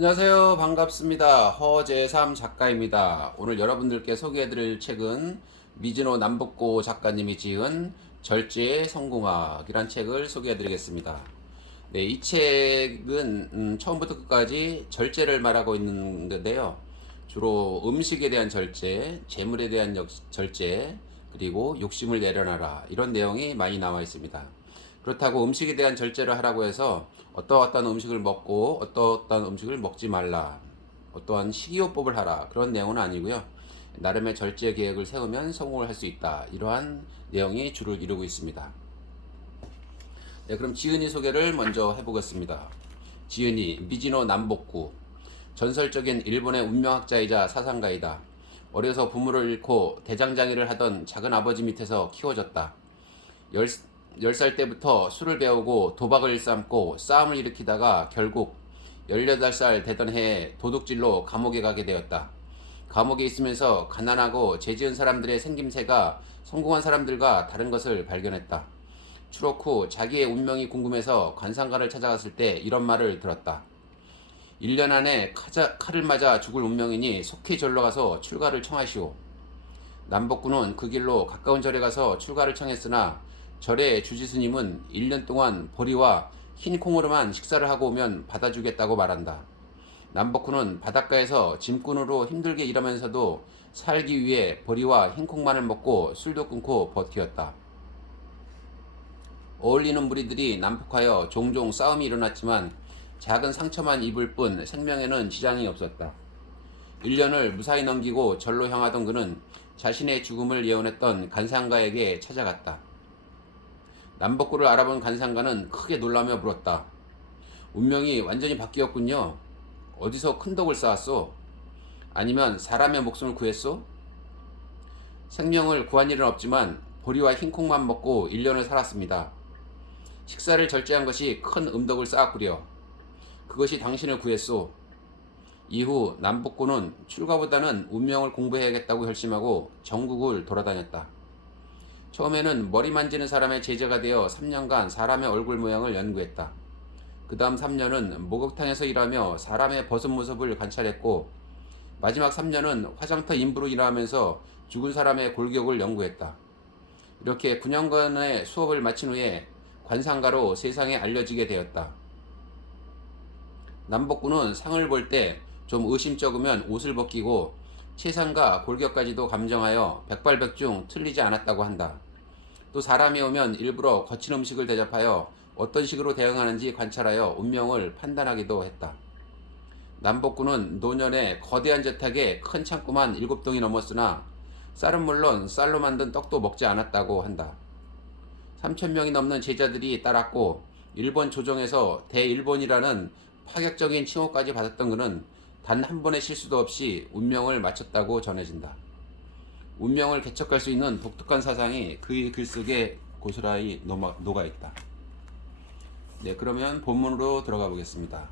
안녕하세요. 반갑습니다. 허재삼 작가입니다. 오늘 여러분들께 소개해드릴 책은 미즈노 남북고 작가님이 지은 절제의 성공학이란 책을 소개해드리겠습니다. 네, 이 책은 처음부터 끝까지 절제를 말하고 있는데요. 주로 음식에 대한 절제, 재물에 대한 절제, 그리고 욕심을 내려놔라 이런 내용이 많이 나와 있습니다. 그렇다고 음식에 대한 절제를 하라고 해서 어떠한 음식을 먹고 어떠한 음식을 먹지 말라, 어떠한 식이요법을 하라 그런 내용은 아니고요. 나름의 절제 계획을 세우면 성공을 할 수 있다, 이러한 내용이 주를 이루고 있습니다. 네, 그럼 지은이 소개를 먼저 해보겠습니다. 지은이 미즈노 남복구, 전설적인 일본의 운명학자이자 사상가이다. 어려서 부모를 잃고 대장장이를 하던 작은 아버지 밑에서 키워졌다. 10살 때부터 술을 배우고 도박을 일삼고 싸움을 일으키다가 결국 18살 되던 해에 도둑질로 감옥에 가게 되었다. 감옥에 있으면서 가난하고 죄지은 사람들의 생김새가 성공한 사람들과 다른 것을 발견했다. 추록 후 자기의 운명이 궁금해서 관상가를 찾아갔을 때 이런 말을 들었다. 1년 안에 칼을 맞아 죽을 운명이니 속히 절로 가서 출가를 청하시오. 남복군은 그 길로 가까운 절에 가서 출가를 청했으나 절의 주지스님은 1년 동안 보리와 흰 콩으로만 식사를 하고 오면 받아주겠다고 말한다. 남복군은 바닷가에서 짐꾼으로 힘들게 일하면서도 살기 위해 보리와 흰 콩만을 먹고 술도 끊고 버티었다. 어울리는 무리들이 난폭하여 종종 싸움이 일어났지만 작은 상처만 입을 뿐 생명에는 지장이 없었다. 1년을 무사히 넘기고 절로 향하던 그는 자신의 죽음을 예언했던 간상가에게 찾아갔다. 남복구를 알아본 간상가는 크게 놀라며 물었다. 운명이 완전히 바뀌었군요. 어디서 큰 덕을 쌓았소? 아니면 사람의 목숨을 구했소? 생명을 구한 일은 없지만 보리와 흰콩만 먹고 1년을 살았습니다. 식사를 절제한 것이 큰 음덕을 쌓았구려. 그것이 당신을 구했소. 이후 남북군은 출가보다는 운명을 공부해야겠다고 결심하고 전국을 돌아다녔다. 처음에는 머리 만지는 사람의 제자가 되어 3년간 사람의 얼굴 모양을 연구했다. 그 다음 3년은 목욕탕에서 일하며 사람의 벗은 모습을 관찰했고, 마지막 3년은 화장터 인부로 일하면서 죽은 사람의 골격을 연구했다. 이렇게 9년간의 수업을 마친 후에 관상가로 세상에 알려지게 되었다. 남복군은 상을 볼 때 좀 의심쩍으면 옷을 벗기고 체상과 골격까지도 감정하여 백발백중 틀리지 않았다고 한다. 또 사람이 오면 일부러 거친 음식을 대접하여 어떤 식으로 대응하는지 관찰하여 운명을 판단하기도 했다. 남복군은 노년에 거대한 저택에 큰 창고만 7동이 넘었으나 쌀은 물론 쌀로 만든 떡도 먹지 않았다고 한다. 3,000명이 넘는 제자들이 따랐고 일본 조정에서 대일본이라는 파격적인 칭호까지 받았던 그는 단 한 번의 실수도 없이 운명을 맞췄다고 전해진다. 운명을 개척할 수 있는 독특한 사상이 그의 글속에 고스란히 녹아있다. 네, 그러면 본문으로 들어가 보겠습니다.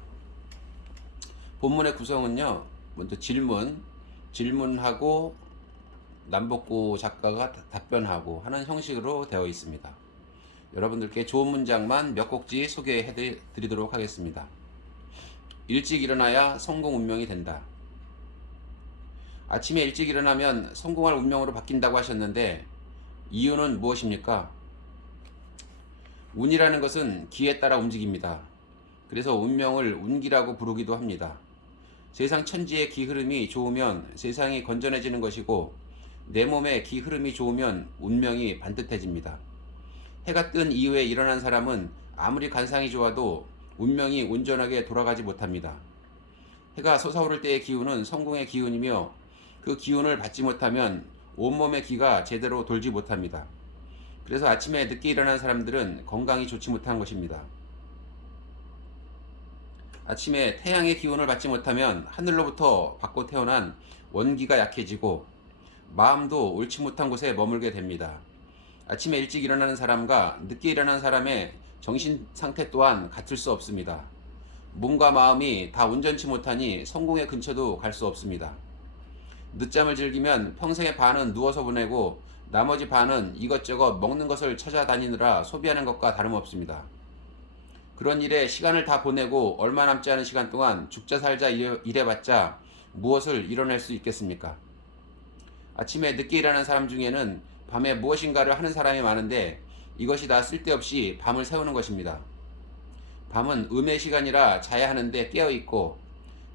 본문의 구성은요, 먼저 질문하고 남복구 작가가 답변하고 하는 형식으로 되어 있습니다. 여러분들께 좋은 문장만 몇 곡지 소개해 드리도록 하겠습니다. 일찍 일어나야 성공 운명이 된다. 아침에 일찍 일어나면 성공할 운명으로 바뀐다고 하셨는데 이유는 무엇입니까? 운이라는 것은 기에 따라 움직입니다. 그래서 운명을 운기라고 부르기도 합니다. 세상 천지의 기 흐름이 좋으면 세상이 건전해지는 것이고 내 몸의 기 흐름이 좋으면 운명이 반듯해집니다. 해가 뜬 이후에 일어난 사람은 아무리 관상이 좋아도 운명이 온전하게 돌아가지 못합니다. 해가 솟아오를 때의 기운은 성공의 기운이며 그 기운을 받지 못하면 온몸의 기가 제대로 돌지 못합니다. 그래서 아침에 늦게 일어난 사람들은 건강이 좋지 못한 것입니다. 아침에 태양의 기운을 받지 못하면 하늘로부터 받고 태어난 원기가 약해지고 마음도 옳지 못한 곳에 머물게 됩니다. 아침에 일찍 일어나는 사람과 늦게 일어나는 사람의 정신 상태 또한 같을 수 없습니다. 몸과 마음이 다 온전치 못하니 성공의 근처도 갈 수 없습니다. 늦잠을 즐기면 평생의 반은 누워서 보내고 나머지 반은 이것저것 먹는 것을 찾아다니느라 소비하는 것과 다름없습니다. 그런 일에 시간을 다 보내고 얼마 남지 않은 시간 동안 죽자 살자 일해봤자 무엇을 이뤄낼 수 있겠습니까? 아침에 늦게 일하는 사람 중에는 밤에 무엇인가를 하는 사람이 많은데 이것이 다 쓸데없이 밤을 새우는 것입니다. 밤은 음의 시간이라 자야 하는데 깨어있고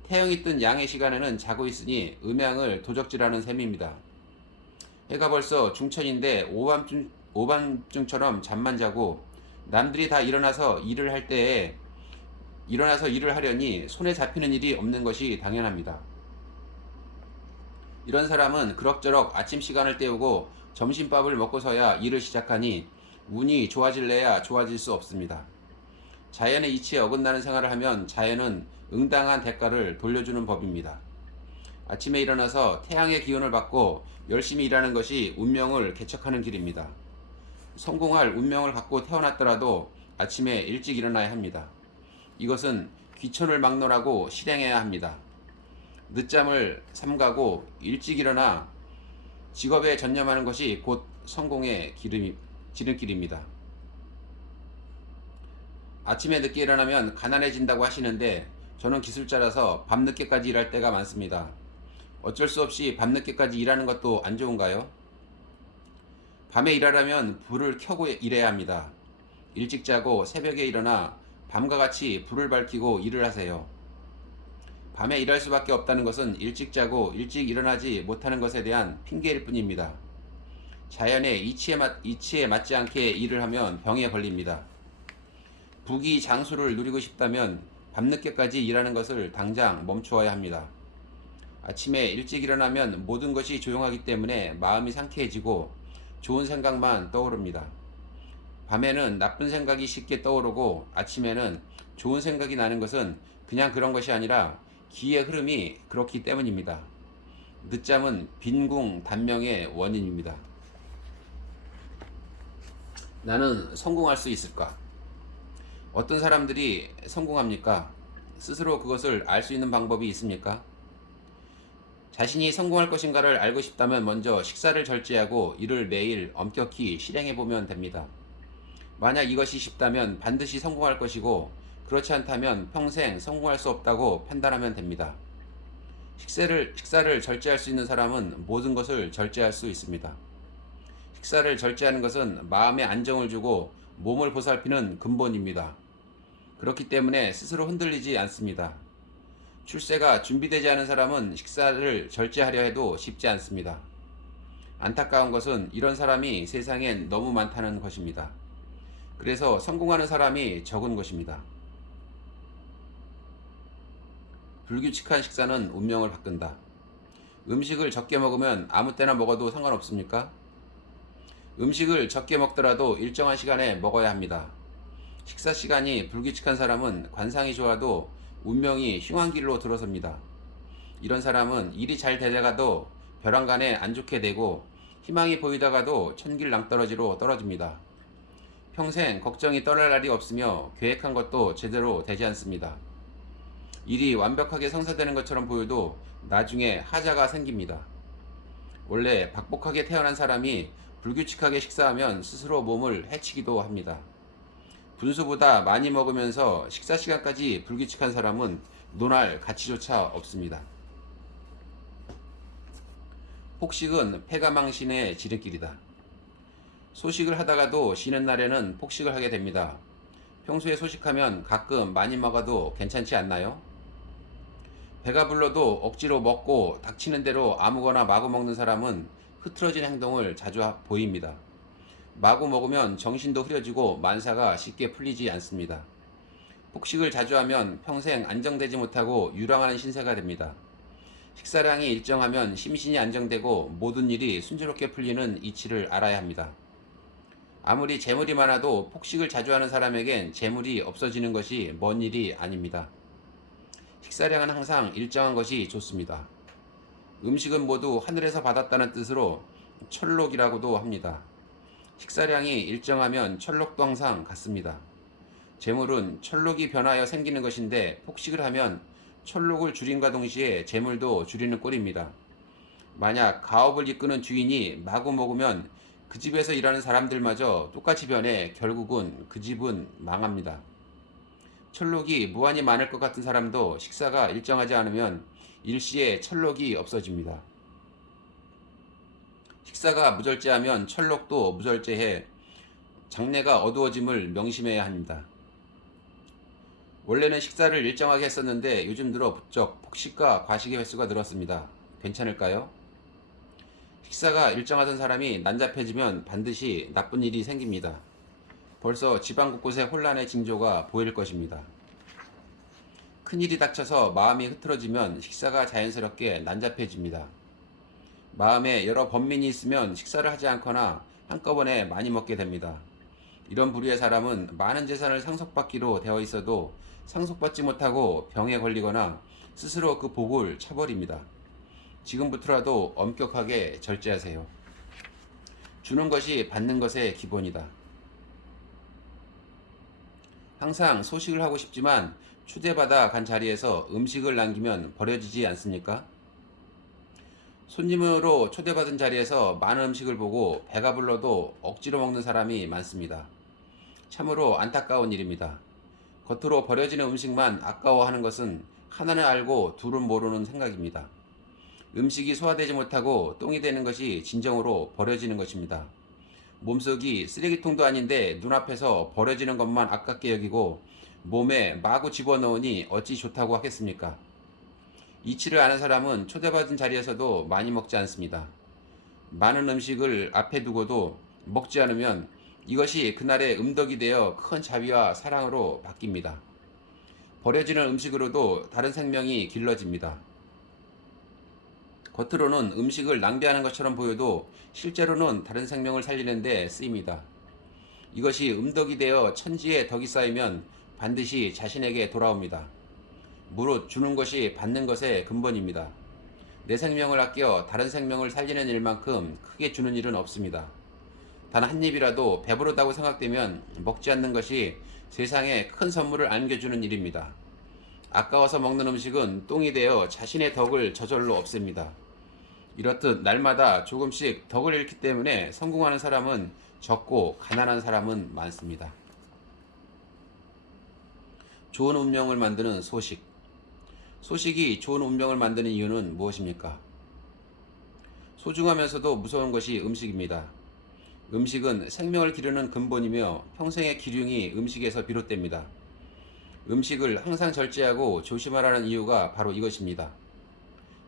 태영이 뜬 양의 시간에는 자고 있으니 음양을 도적질하는 셈입니다. 해가 벌써 중천인데 오밤중처럼 잠만 자고 남들이 다 일어나서 일을 하려니 손에 잡히는 일이 없는 것이 당연합니다. 이런 사람은 그럭저럭 아침 시간을 때우고 점심밥을 먹고서야 일을 시작하니 운이 좋아질래야 좋아질 수 없습니다. 자연의 이치에 어긋나는 생활을 하면 자연은 응당한 대가를 돌려주는 법입니다. 아침에 일어나서 태양의 기운을 받고 열심히 일하는 것이 운명을 개척하는 길입니다. 성공할 운명을 갖고 태어났더라도 아침에 일찍 일어나야 합니다. 이것은 귀천을 막론하고 실행해야 합니다. 늦잠을 삼가고 일찍 일어나 직업에 전념하는 것이 곧 성공의 지름길입니다. 아침에 늦게 일어나면 가난해진다고 하시는데 저는 기술자라서 밤늦게까지 일할 때가 많습니다. 어쩔 수 없이 밤늦게까지 일하는 것도 안 좋은가요? 밤에 일하려면 불을 켜고 일해야 합니다. 일찍 자고 새벽에 일어나 밤과 같이 불을 밝히고 일을 하세요. 밤에 일할 수밖에 없다는 것은 일찍 자고 일찍 일어나지 못하는 것에 대한 핑계일 뿐입니다. 자연의 이치에 맞지 않게 일을 하면 병에 걸립니다. 부귀 장수를 누리고 싶다면 밤늦게까지 일하는 것을 당장 멈추어야 합니다. 아침에 일찍 일어나면 모든 것이 조용하기 때문에 마음이 상쾌해지고 좋은 생각만 떠오릅니다. 밤에는 나쁜 생각이 쉽게 떠오르고 아침에는 좋은 생각이 나는 것은 그냥 그런 것이 아니라 기의 흐름이 그렇기 때문입니다. 늦잠은 빈궁 단명의 원인입니다. 나는 성공할 수 있을까? 어떤 사람들이 성공합니까? 스스로 그것을 알 수 있는 방법이 있습니까? 자신이 성공할 것인가를 알고 싶다면 먼저 식사를 절제하고 이를 매일 엄격히 실행해 보면 됩니다. 만약 이것이 쉽다면 반드시 성공할 것이고 그렇지 않다면 평생 성공할 수 없다고 판단하면 됩니다. 식사를 절제할 수 있는 사람은 모든 것을 절제할 수 있습니다. 식사를 절제하는 것은 마음에 안정을 주고 몸을 보살피는 근본입니다. 그렇기 때문에 스스로 흔들리지 않습니다. 출세가 준비되지 않은 사람은 식사를 절제하려 해도 쉽지 않습니다. 안타까운 것은 이런 사람이 세상엔 너무 많다는 것입니다. 그래서 성공하는 사람이 적은 것입니다. 불규칙한 식사는 운명을 바꾼다. 음식을 적게 먹으면 아무 때나 먹어도 상관없습니까? 음식을 적게 먹더라도 일정한 시간에 먹어야 합니다. 식사 시간이 불규칙한 사람은 관상이 좋아도 운명이 흉한 길로 들어섭니다. 이런 사람은 일이 잘 되다가도 벼랑간에 안 좋게 되고 희망이 보이다가도 천길 낭떠러지로 떨어집니다. 평생 걱정이 떠날 날이 없으며 계획한 것도 제대로 되지 않습니다. 일이 완벽하게 성사되는 것처럼 보여도 나중에 하자가 생깁니다. 원래 박복하게 태어난 사람이 불규칙하게 식사하면 스스로 몸을 해치기도 합니다. 분수보다 많이 먹으면서 식사 시간까지 불규칙한 사람은 논할 가치조차 없습니다. 폭식은 패가망신의 지름길이다. 소식을 하다가도 쉬는 날에는 폭식을 하게 됩니다. 평소에 소식하면 가끔 많이 먹어도 괜찮지 않나요? 배가 불러도 억지로 먹고 닥치는 대로 아무거나 마구 먹는 사람은 흐트러진 행동을 자주 보입니다. 마구 먹으면 정신도 흐려지고 만사가 쉽게 풀리지 않습니다. 폭식을 자주 하면 평생 안정되지 못하고 유랑하는 신세가 됩니다. 식사량이 일정하면 심신이 안정되고 모든 일이 순조롭게 풀리는 이치를 알아야 합니다. 아무리 재물이 많아도 폭식을 자주 하는 사람에겐 재물이 없어지는 것이 먼 일이 아닙니다. 식사량은 항상 일정한 것이 좋습니다. 음식은 모두 하늘에서 받았다는 뜻으로 철록이라고도 합니다. 식사량이 일정하면 철록도 항상 같습니다. 재물은 철록이 변하여 생기는 것인데 폭식을 하면 철록을 줄임과 동시에 재물도 줄이는 꼴입니다. 만약 가업을 이끄는 주인이 마구 먹으면 그 집에서 일하는 사람들마저 똑같이 변해 결국은 그 집은 망합니다. 철록이 무한히 많을 것 같은 사람도 식사가 일정하지 않으면 일시에 철록이 없어집니다. 식사가 무절제하면 철록도 무절제해 장래가 어두워짐을 명심해야 합니다. 원래는 식사를 일정하게 했었는데 요즘 들어 부쩍 폭식과 과식의 횟수가 늘었습니다. 괜찮을까요? 식사가 일정하던 사람이 난잡해지면 반드시 나쁜 일이 생깁니다. 벌써 집안 곳곳에 혼란의 징조가 보일 것입니다. 큰일이 닥쳐서 마음이 흐트러지면 식사가 자연스럽게 난잡해집니다. 마음에 여러 번민이 있으면 식사를 하지 않거나 한꺼번에 많이 먹게 됩니다. 이런 부류의 사람은 많은 재산을 상속받기로 되어 있어도 상속받지 못하고 병에 걸리거나 스스로 그 복을 쳐버립니다. 지금부터라도 엄격하게 절제하세요. 주는 것이 받는 것의 기본이다. 항상 소식을 하고 싶지만 초대받아 간 자리에서 음식을 남기면 버려지지 않습니까? 손님으로 초대받은 자리에서 많은 음식을 보고 배가 불러도 억지로 먹는 사람이 많습니다. 참으로 안타까운 일입니다. 겉으로 버려지는 음식만 아까워하는 것은 하나는 알고 둘은 모르는 생각입니다. 음식이 소화되지 못하고 똥이 되는 것이 진정으로 버려지는 것입니다. 몸속이 쓰레기통도 아닌데 눈앞에서 버려지는 것만 아깝게 여기고 몸에 마구 집어넣으니 어찌 좋다고 하겠습니까? 이치를 아는 사람은 초대받은 자리에서도 많이 먹지 않습니다. 많은 음식을 앞에 두고도 먹지 않으면 이것이 그날의 음덕이 되어 큰 자비와 사랑으로 바뀝니다. 버려지는 음식으로도 다른 생명이 길러집니다. 겉으로는 음식을 낭비하는 것처럼 보여도 실제로는 다른 생명을 살리는 데 쓰입니다. 이것이 음덕이 되어 천지에 덕이 쌓이면 반드시 자신에게 돌아옵니다. 무릇 주는 것이 받는 것의 근본입니다. 내 생명을 아껴 다른 생명을 살리는 일만큼 크게 주는 일은 없습니다. 단 한 입이라도 배부르다고 생각되면 먹지 않는 것이 세상에 큰 선물을 안겨주는 일입니다. 아까워서 먹는 음식은 똥이 되어 자신의 덕을 저절로 없앱니다. 이렇듯 날마다 조금씩 덕을 잃기 때문에 성공하는 사람은 적고 가난한 사람은 많습니다. 좋은 운명을 만드는 소식. 소식이 좋은 운명을 만드는 이유는 무엇입니까? 소중하면서도 무서운 것이 음식입니다. 음식은 생명을 기르는 근본이며 평생의 기륭이 음식에서 비롯됩니다. 음식을 항상 절제하고 조심하라는 이유가 바로 이것입니다.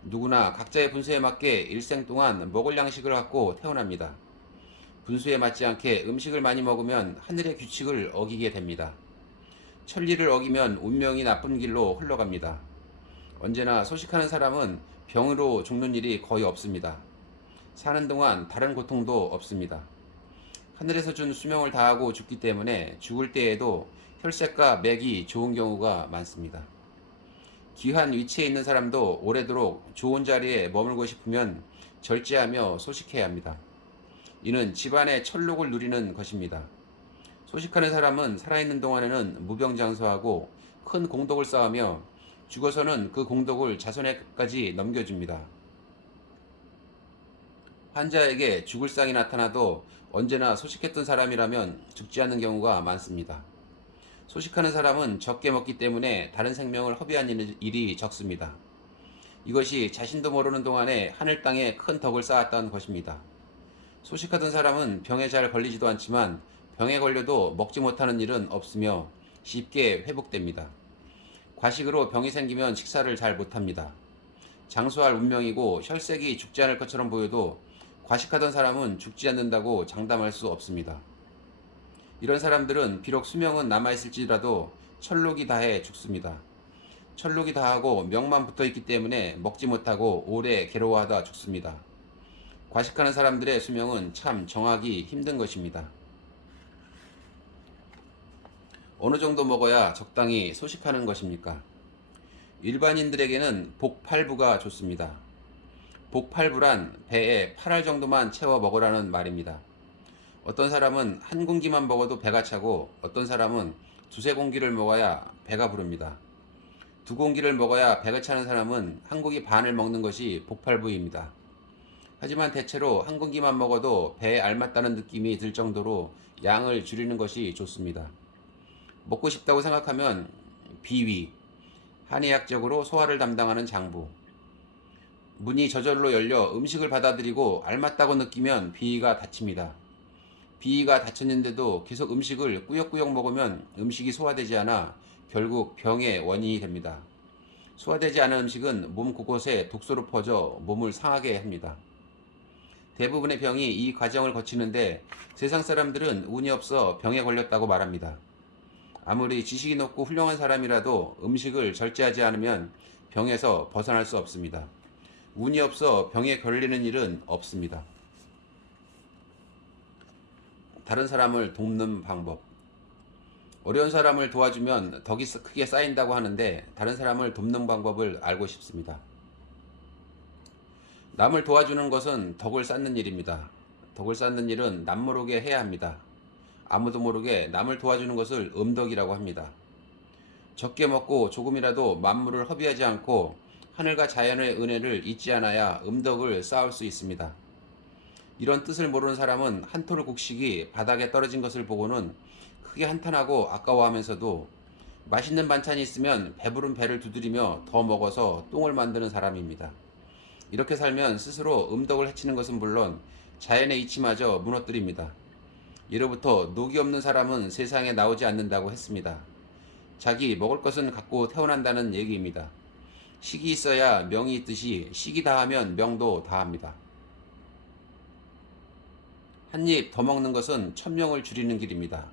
누구나 각자의 분수에 맞게 일생 동안 먹을 양식을 갖고 태어납니다. 분수에 맞지 않게 음식을 많이 먹으면 하늘의 규칙을 어기게 됩니다. 천리를 어기면 운명이 나쁜 길로 흘러갑니다. 언제나 소식하는 사람은 병으로 죽는 일이 거의 없습니다. 사는 동안 다른 고통도 없습니다. 하늘에서 준 수명을 다하고 죽기 때문에 죽을 때에도 혈색과 맥이 좋은 경우가 많습니다. 귀한 위치에 있는 사람도 오래도록 좋은 자리에 머물고 싶으면 절제하며 소식해야 합니다. 이는 집안의 철록을 누리는 것입니다. 소식하는 사람은 살아있는 동안에는 무병장수하고 큰 공덕을 쌓으며 죽어서는 그 공덕을 자손에까지 넘겨줍니다. 환자에게 죽을 상이 나타나도 언제나 소식했던 사람이라면 죽지 않는 경우가 많습니다. 소식하는 사람은 적게 먹기 때문에 다른 생명을 허비하는 일이 적습니다. 이것이 자신도 모르는 동안에 하늘 땅에 큰 덕을 쌓았던 것입니다. 소식하던 사람은 병에 잘 걸리지도 않지만 병에 걸려도 먹지 못하는 일은 없으며 쉽게 회복됩니다. 과식으로 병이 생기면 식사를 잘 못합니다. 장수할 운명이고 혈색이 죽지 않을 것처럼 보여도 과식하던 사람은 죽지 않는다고 장담할 수 없습니다. 이런 사람들은 비록 수명은 남아있을지라도 철록이 다해 죽습니다. 철록이 다하고 명만 붙어있기 때문에 먹지 못하고 오래 괴로워하다 죽습니다. 과식하는 사람들의 수명은 참 정하기 힘든 것입니다. 어느 정도 먹어야 적당히 소식하는 것입니까? 일반인들에게는 복팔부가 좋습니다. 복팔부란 배에 8알 정도만 채워 먹으라는 말입니다. 어떤 사람은 한 공기만 먹어도 배가 차고 어떤 사람은 두세 공기를 먹어야 배가 부릅니다. 두 공기를 먹어야 배가 차는 사람은 한 공기 반을 먹는 것이 복팔부입니다. 하지만 대체로 한 공기만 먹어도 배에 알맞다는 느낌이 들 정도로 양을 줄이는 것이 좋습니다. 먹고 싶다고 생각하면 비위, 한의학적으로 소화를 담당하는 장부. 문이 저절로 열려 음식을 받아들이고 알맞다고 느끼면 비위가 닫힙니다. 비위가 닫혔는데도 계속 음식을 꾸역꾸역 먹으면 음식이 소화되지 않아 결국 병의 원인이 됩니다. 소화되지 않은 음식은 몸 곳곳에 독소로 퍼져 몸을 상하게 합니다. 대부분의 병이 이 과정을 거치는데 세상 사람들은 운이 없어 병에 걸렸다고 말합니다. 아무리 지식이 높고 훌륭한 사람이라도 음식을 절제하지 않으면 병에서 벗어날 수 없습니다. 운이 없어 병에 걸리는 일은 없습니다. 다른 사람을 돕는 방법. 어려운 사람을 도와주면 덕이 크게 쌓인다고 하는데 다른 사람을 돕는 방법을 알고 싶습니다. 남을 도와주는 것은 덕을 쌓는 일입니다. 덕을 쌓는 일은 남 모르게 해야 합니다. 아무도 모르게 남을 도와주는 것을 음덕이라고 합니다. 적게 먹고 조금이라도 만물을 허비하지 않고 하늘과 자연의 은혜를 잊지 않아야 음덕을 쌓을 수 있습니다. 이런 뜻을 모르는 사람은 한 톨 곡식이 바닥에 떨어진 것을 보고는 크게 한탄하고 아까워하면서도 맛있는 반찬이 있으면 배부른 배를 두드리며 더 먹어서 똥을 만드는 사람입니다. 이렇게 살면 스스로 음덕을 해치는 것은 물론 자연의 이치마저 무너뜨립니다. 이로부터 녹이 없는 사람은 세상에 나오지 않는다고 했습니다. 자기 먹을 것은 갖고 태어난다는 얘기입니다. 식이 있어야 명이 있듯이 식이 다하면 명도 다합니다. 한 입 더 먹는 것은 천명을 줄이는 길입니다.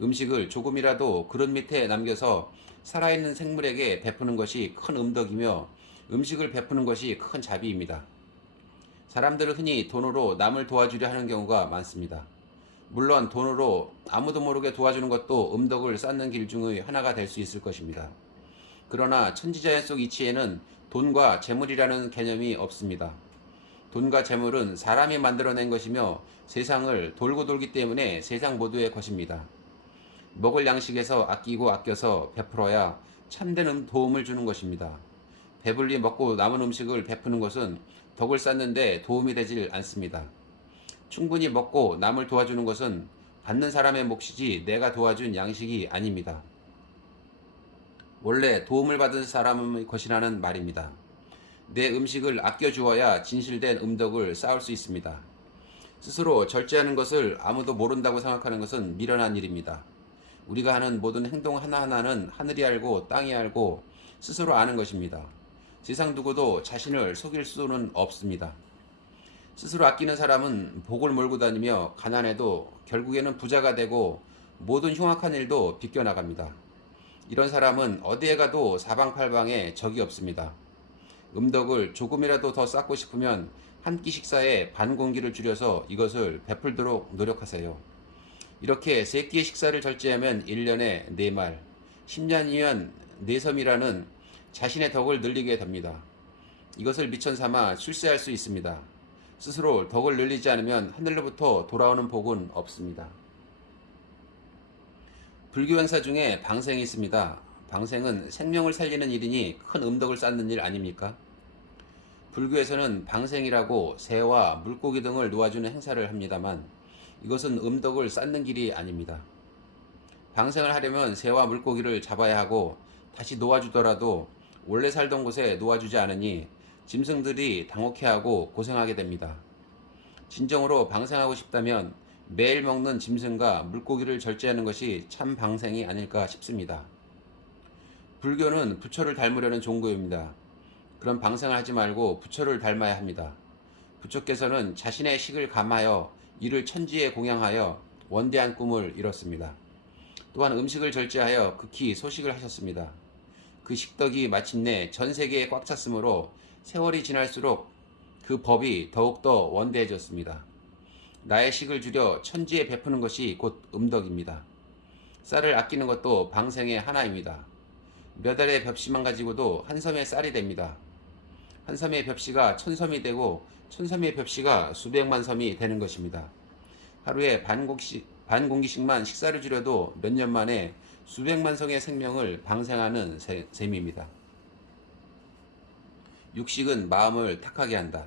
음식을 조금이라도 그릇 밑에 남겨서 살아있는 생물에게 베푸는 것이 큰 음덕이며 음식을 베푸는 것이 큰 자비입니다. 사람들은 흔히 돈으로 남을 도와주려 하는 경우가 많습니다. 물론 돈으로 아무도 모르게 도와주는 것도 음덕을 쌓는 길 중의 하나가 될 수 있을 것입니다. 그러나 천지자연 속 이치에는 돈과 재물이라는 개념이 없습니다. 돈과 재물은 사람이 만들어낸 것이며 세상을 돌고 돌기 때문에 세상 모두의 것입니다. 먹을 양식에서 아끼고 아껴서 베풀어야 참된 도움을 주는 것입니다. 배불리 먹고 남은 음식을 베푸는 것은 덕을 쌓는데 도움이 되질 않습니다. 충분히 먹고 남을 도와주는 것은 받는 사람의 몫이지 내가 도와준 양식이 아닙니다. 원래 도움을 받은 사람의 것이라는 말입니다. 내 음식을 아껴주어야 진실된 음덕을 쌓을 수 있습니다. 스스로 절제하는 것을 아무도 모른다고 생각하는 것은 미련한 일입니다. 우리가 하는 모든 행동 하나하나는 하늘이 알고 땅이 알고 스스로 아는 것입니다. 세상 누구도 자신을 속일 수는 없습니다. 스스로 아끼는 사람은 복을 몰고 다니며 가난해도 결국에는 부자가 되고 모든 흉악한 일도 비껴나갑니다. 이런 사람은 어디에 가도 사방팔방에 적이 없습니다. 음덕을 조금이라도 더 쌓고 싶으면 한 끼 식사에 반 공기를 줄여서 이것을 베풀도록 노력하세요. 이렇게 3끼의 식사를 절제하면 1년에 4말, 10년이면 4섬이라는 자신의 덕을 늘리게 됩니다. 이것을 미천 삼아 출세할 수 있습니다. 스스로 덕을 늘리지 않으면 하늘로부터 돌아오는 복은 없습니다. 불교 행사 중에 방생이 있습니다. 방생은 생명을 살리는 일이니 큰 음덕을 쌓는 일 아닙니까? 불교에서는 방생이라고 새와 물고기 등을 놓아주는 행사를 합니다만 이것은 음덕을 쌓는 길이 아닙니다. 방생을 하려면 새와 물고기를 잡아야 하고 다시 놓아주더라도 원래 살던 곳에 놓아주지 않으니 짐승들이 당혹해하고 고생하게 됩니다. 진정으로 방생하고 싶다면 매일 먹는 짐승과 물고기를 절제하는 것이 참 방생이 아닐까 싶습니다. 불교는 부처를 닮으려는 종교입니다. 그런 방생을 하지 말고 부처를 닮아야 합니다. 부처께서는 자신의 식을 감하여 이를 천지에 공양하여 원대한 꿈을 이뤘습니다. 또한 음식을 절제하여 극히 소식을 하셨습니다. 그 식덕이 마침내 전 세계에 꽉 찼으므로 세월이 지날수록 그 법이 더욱더 원대해졌습니다. 나의 식을 줄여 천지에 베푸는 것이 곧 음덕입니다. 쌀을 아끼는 것도 방생의 하나입니다. 몇 알의 벽시만 가지고도 한 섬의 쌀이 됩니다. 한 섬의 벽시가 1000섬이 되고 1000섬의 벽시가 수백만 섬이 되는 것입니다. 하루에 반공기씩만 식사를 줄여도 몇 년 만에 수백만 성의 생명을 방생하는 셈입니다. 육식은 마음을 탁하게 한다.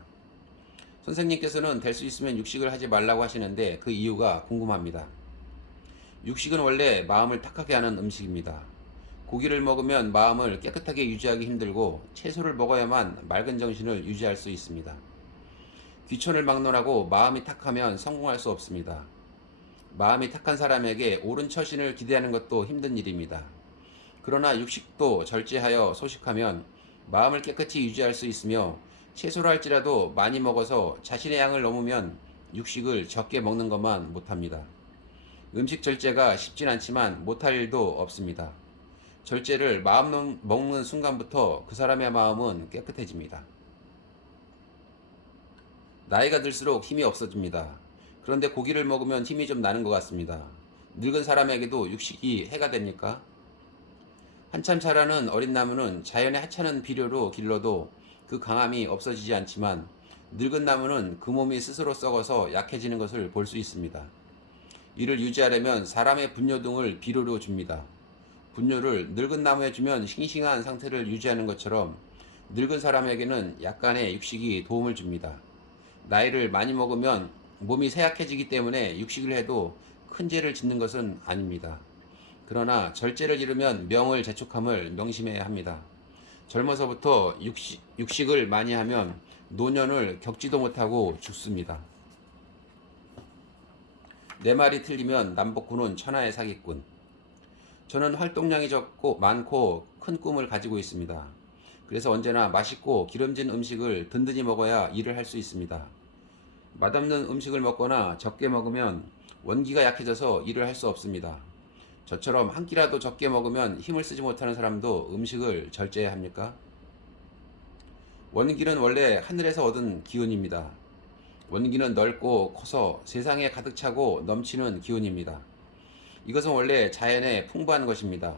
선생님께서는 될 수 있으면 육식을 하지 말라고 하시는데 그 이유가 궁금합니다. 육식은 원래 마음을 탁하게 하는 음식입니다. 고기를 먹으면 마음을 깨끗하게 유지하기 힘들고 채소를 먹어야만 맑은 정신을 유지할 수 있습니다. 귀천을 막론하고 마음이 탁하면 성공할 수 없습니다. 마음이 탁한 사람에게 옳은 처신을 기대하는 것도 힘든 일입니다. 그러나 육식도 절제하여 소식하면 마음을 깨끗이 유지할 수 있으며 채소를 할지라도 많이 먹어서 자신의 양을 넘으면 육식을 적게 먹는 것만 못합니다. 음식 절제가 쉽진 않지만 못할 일도 없습니다. 절제를 마음 먹는 순간부터 그 사람의 마음은 깨끗해집니다. 나이가 들수록 힘이 없어집니다. 그런데 고기를 먹으면 힘이 좀 나는 것 같습니다. 늙은 사람에게도 육식이 해가 됩니까? 한참 자라는 어린 나무는 자연의 하찮은 비료로 길러도 그 강함이 없어지지 않지만 늙은 나무는 그 몸이 스스로 썩어서 약해지는 것을 볼 수 있습니다. 이를 유지하려면 사람의 분뇨 등을 비료로 줍니다. 분뇨를 늙은 나무에 주면 싱싱한 상태를 유지하는 것처럼 늙은 사람에게는 약간의 육식이 도움을 줍니다. 나이를 많이 먹으면 몸이 쇠약해지기 때문에 육식을 해도 큰 죄를 짓는 것은 아닙니다. 그러나 절제를 이루면 명을 재촉함을 명심해야 합니다. 젊어서부터 육식을 많이 하면 노년을 겪지도 못하고 죽습니다. 내 말이 틀리면 남복군은 천하의 사기꾼. 저는 활동량이 많고 큰 꿈을 가지고 있습니다. 그래서 언제나 맛있고 기름진 음식을 든든히 먹어야 일을 할 수 있습니다. 맛없는 음식을 먹거나 적게 먹으면 원기가 약해져서 일을 할 수 없습니다. 저처럼 한 끼라도 적게 먹으면 힘을 쓰지 못하는 사람도 음식을 절제해야 합니까? 원기는 원래 하늘에서 얻은 기운입니다. 원기는 넓고 커서 세상에 가득 차고 넘치는 기운입니다. 이것은 원래 자연에 풍부한 것입니다.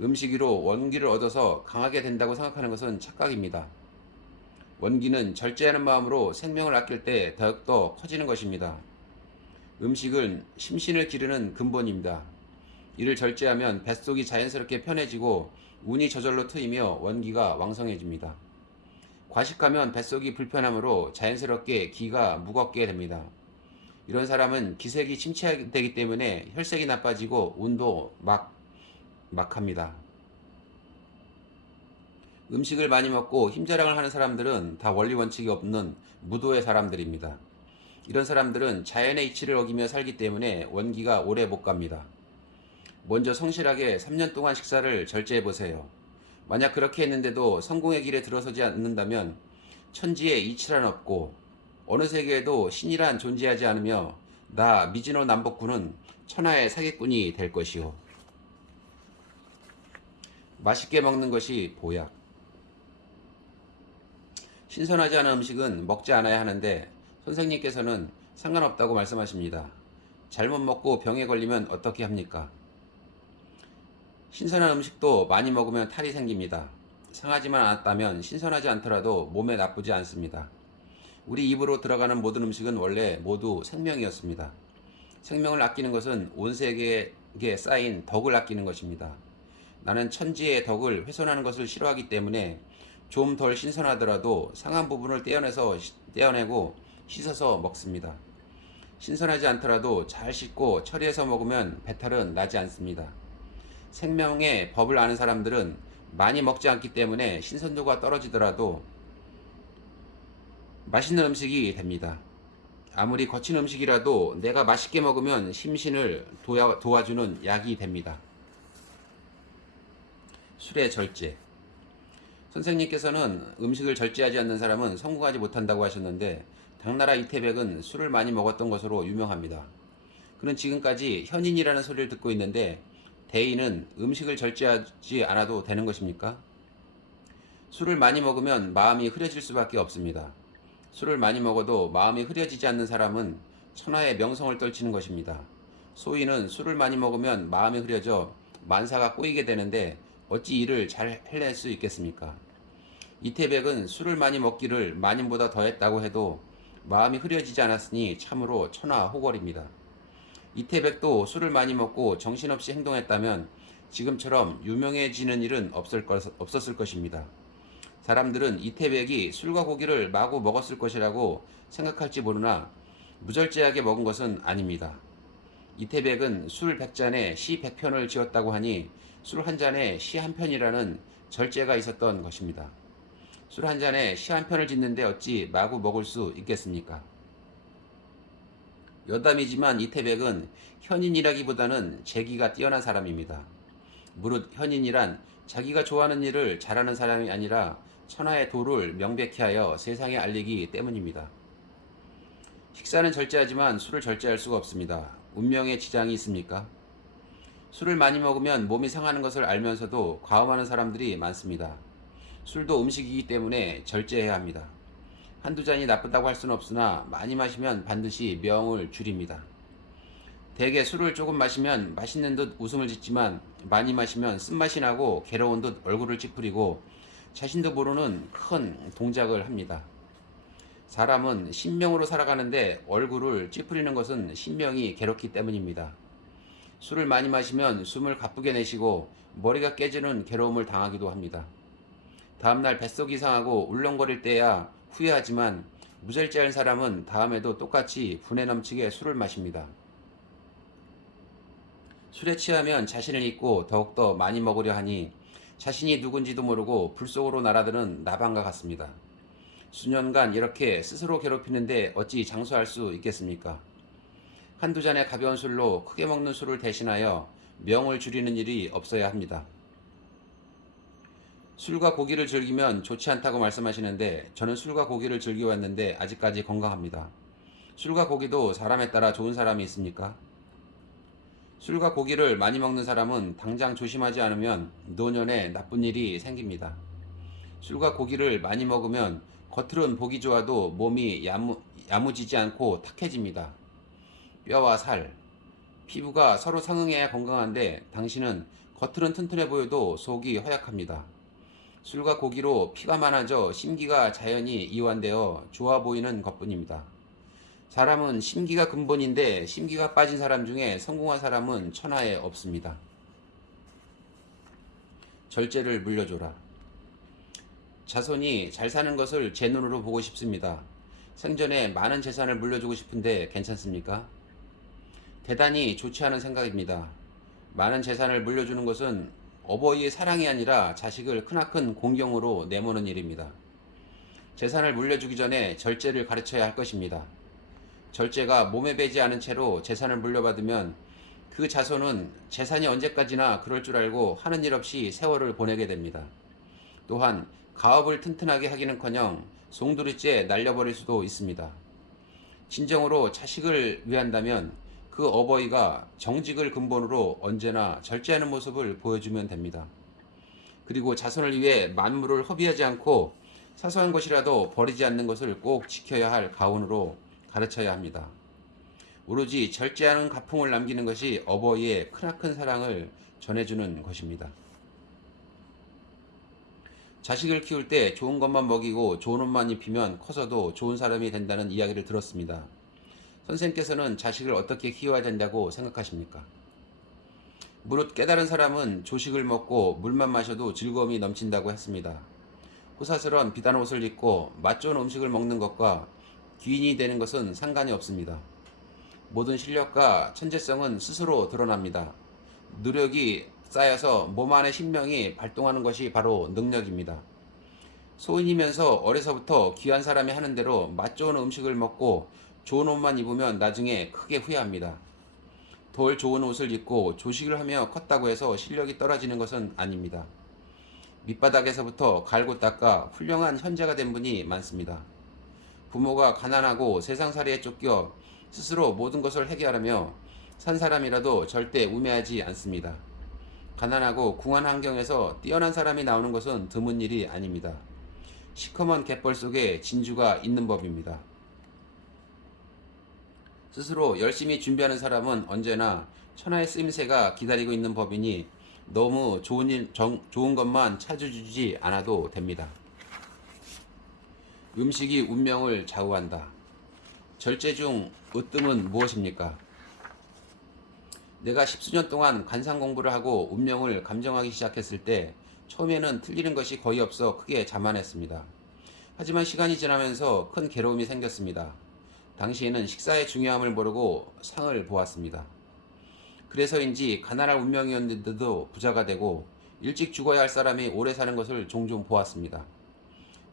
음식으로 원기를 얻어서 강하게 된다고 생각하는 것은 착각입니다. 원기는 절제하는 마음으로 생명을 아낄 때 더욱더 커지는 것입니다. 음식은 심신을 기르는 근본입니다. 이를 절제하면 뱃속이 자연스럽게 편해지고 운이 저절로 트이며 원기가 왕성해집니다. 과식하면 뱃속이 불편하므로 자연스럽게 기가 무겁게 됩니다. 이런 사람은 기색이 침체되기 때문에 혈색이 나빠지고 운도 막합니다. 음식을 많이 먹고 힘자랑을 하는 사람들은 다 원리 원칙이 없는 무도의 사람들입니다. 이런 사람들은 자연의 이치를 어기며 살기 때문에 원기가 오래 못 갑니다. 먼저 성실하게 3년 동안 식사를 절제해 보세요. 만약 그렇게 했는데도 성공의 길에 들어서지 않는다면 천지에 이치란 없고 어느 세계에도 신이란 존재하지 않으며 나 미즈노 남복군은 천하의 사기꾼이 될 것이요. 맛있게 먹는 것이 보약. 신선하지 않은 음식은 먹지 않아야 하는데 선생님께서는 상관없다고 말씀하십니다. 잘못 먹고 병에 걸리면 어떻게 합니까? 신선한 음식도 많이 먹으면 탈이 생깁니다. 상하지만 않았다면 신선하지 않더라도 몸에 나쁘지 않습니다. 우리 입으로 들어가는 모든 음식은 원래 모두 생명이었습니다. 생명을 아끼는 것은 온 세계에 쌓인 덕을 아끼는 것입니다. 나는 천지의 덕을 훼손하는 것을 싫어하기 때문에 좀 덜 신선하더라도 상한 부분을 떼어내고 씻어서 먹습니다. 신선하지 않더라도 잘 씻고 처리해서 먹으면 배탈은 나지 않습니다. 생명의 법을 아는 사람들은 많이 먹지 않기 때문에 신선도가 떨어지더라도 맛있는 음식이 됩니다. 아무리 거친 음식이라도 내가 맛있게 먹으면 심신을 도와주는 약이 됩니다. 술의 절제. 선생님께서는 음식을 절제하지 않는 사람은 성공하지 못한다고 하셨는데 당나라 이태백은 술을 많이 먹었던 것으로 유명합니다. 그는 지금까지 현인이라는 소리를 듣고 있는데 대인은 음식을 절제하지 않아도 되는 것입니까? 술을 많이 먹으면 마음이 흐려질 수밖에 없습니다. 술을 많이 먹어도 마음이 흐려지지 않는 사람은 천하의 명성을 떨치는 것입니다. 소인은 술을 많이 먹으면 마음이 흐려져 만사가 꼬이게 되는데 어찌 이를 잘 해낼 수 있겠습니까? 이태백은 술을 많이 먹기를 마님보다 더했다고 해도 마음이 흐려지지 않았으니 참으로 천하호걸입니다. 이태백도 술을 많이 먹고 정신없이 행동했다면 지금처럼 유명해지는 일은 없었을 것입니다. 사람들은 이태백이 술과 고기를 마구 먹었을 것이라고 생각할지 모르나 무절제하게 먹은 것은 아닙니다. 이태백은 술 100잔에 시 100편을 지었다고 하니 술 한 잔에 시 한 편이라는 절제가 있었던 것입니다. 술 한 잔에 시 한 편을 짓는데 어찌 마구 먹을 수 있겠습니까? 여담이지만 이태백은 현인이라기보다는 재기가 뛰어난 사람입니다. 무릇 현인이란 자기가 좋아하는 일을 잘하는 사람이 아니라 천하의 도를 명백히 하여 세상에 알리기 때문입니다. 식사는 절제하지만 술을 절제할 수가 없습니다. 운명에 지장이 있습니까? 술을 많이 먹으면 몸이 상하는 것을 알면서도 과음하는 사람들이 많습니다. 술도 음식이기 때문에 절제해야 합니다. 한두 잔이 나쁘다고 할 수는 없으나 많이 마시면 반드시 명을 줄입니다. 대개 술을 조금 마시면 맛있는 듯 웃음을 짓지만 많이 마시면 쓴맛이 나고 괴로운 듯 얼굴을 찌푸리고 자신도 모르는 큰 동작을 합니다. 사람은 신명으로 살아가는데 얼굴을 찌푸리는 것은 신명이 괴롭기 때문입니다. 술을 많이 마시면 숨을 가쁘게 내쉬고 머리가 깨지는 괴로움을 당하기도 합니다. 다음날 뱃속이 상하고 울렁거릴 때야 후회하지만 무절제한 사람은 다음에도 똑같이 분에 넘치게 술을 마십니다. 술에 취하면 자신을 잊고 더욱더 많이 먹으려 하니 자신이 누군지도 모르고 불 속으로 날아드는 나방과 같습니다. 수년간 이렇게 스스로 괴롭히는데 어찌 장수할 수 있겠습니까? 한두 잔의 가벼운 술로 크게 먹는 술을 대신하여 명을 줄이는 일이 없어야 합니다. 술과 고기를 즐기면 좋지 않다고 말씀하시는데 저는 술과 고기를 즐겨왔는데 아직까지 건강합니다. 술과 고기도 사람에 따라 좋은 사람이 있습니까? 술과 고기를 많이 먹는 사람은 당장 조심하지 않으면 노년에 나쁜 일이 생깁니다. 술과 고기를 많이 먹으면 겉으론 보기 좋아도 몸이 야무지지 않고 탁해집니다. 뼈와 살, 피부가 서로 상응해야 건강한데 당신은 겉으론 튼튼해 보여도 속이 허약합니다. 술과 고기로 피가 많아져 심기가 자연히 이완되어 좋아 보이는 것뿐입니다. 사람은 심기가 근본인데 심기가 빠진 사람 중에 성공한 사람은 천하에 없습니다. 절제를 물려줘라. 자손이 잘 사는 것을 제 눈으로 보고 싶습니다. 생전에 많은 재산을 물려주고 싶은데 괜찮습니까? 대단히 좋지 않은 생각입니다. 많은 재산을 물려주는 것은 어버이의 사랑이 아니라 자식을 크나큰 공경으로 내모는 일입니다. 재산을 물려주기 전에 절제를 가르쳐야 할 것입니다. 절제가 몸에 배지 않은 채로 재산을 물려받으면 그 자손은 재산이 언제까지나 그럴 줄 알고 하는 일 없이 세월을 보내게 됩니다. 또한 가업을 튼튼하게 하기는커녕 송두리째 날려버릴 수도 있습니다. 진정으로 자식을 위한다면 그 어버이가 정직을 근본으로 언제나 절제하는 모습을 보여주면 됩니다. 그리고 자손을 위해 만물을 허비하지 않고 사소한 것이라도 버리지 않는 것을 꼭 지켜야 할 가훈으로 가르쳐야 합니다. 오로지 절제하는 가풍을 남기는 것이 어버이의 크나큰 사랑을 전해주는 것입니다. 자식을 키울 때 좋은 것만 먹이고 좋은 옷만 입히면 커서도 좋은 사람이 된다는 이야기를 들었습니다. 선생님께서는 자식을 어떻게 키워야 된다고 생각하십니까? 무릇 깨달은 사람은 조식을 먹고 물만 마셔도 즐거움이 넘친다고 했습니다. 호사스러운 비단 옷을 입고 맛 좋은 음식을 먹는 것과 귀인이 되는 것은 상관이 없습니다. 모든 실력과 천재성은 스스로 드러납니다. 노력이 쌓여서 몸 안의 신명이 발동하는 것이 바로 능력입니다. 소인이면서 어려서부터 귀한 사람이 하는 대로 맛 좋은 음식을 먹고 좋은 옷만 입으면 나중에 크게 후회합니다. 덜 좋은 옷을 입고 조식을 하며 컸다고 해서 실력이 떨어지는 것은 아닙니다. 밑바닥에서부터 갈고 닦아 훌륭한 현자가 된 분이 많습니다. 부모가 가난하고 세상살이에 쫓겨 스스로 모든 것을 해결하며 산 사람이라도 절대 우매하지 않습니다. 가난하고 궁한 환경에서 뛰어난 사람이 나오는 것은 드문 일이 아닙니다. 시커먼 갯벌 속에 진주가 있는 법입니다. 스스로 열심히 준비하는 사람은 언제나 천하의 쓰임새가 기다리고 있는 법이니 너무 좋은 것만 찾아주지 않아도 됩니다. 음식이 운명을 좌우한다. 절제 중 으뜸은 무엇입니까? 내가 십수년 동안 관상 공부를 하고 운명을 감정하기 시작했을 때 처음에는 틀리는 것이 거의 없어 크게 자만했습니다. 하지만 시간이 지나면서 큰 괴로움이 생겼습니다. 당시에는 식사의 중요함을 모르고 상을 보았습니다. 그래서인지 가난할 운명이었는데도 부자가 되고 일찍 죽어야 할 사람이 오래 사는 것을 종종 보았습니다.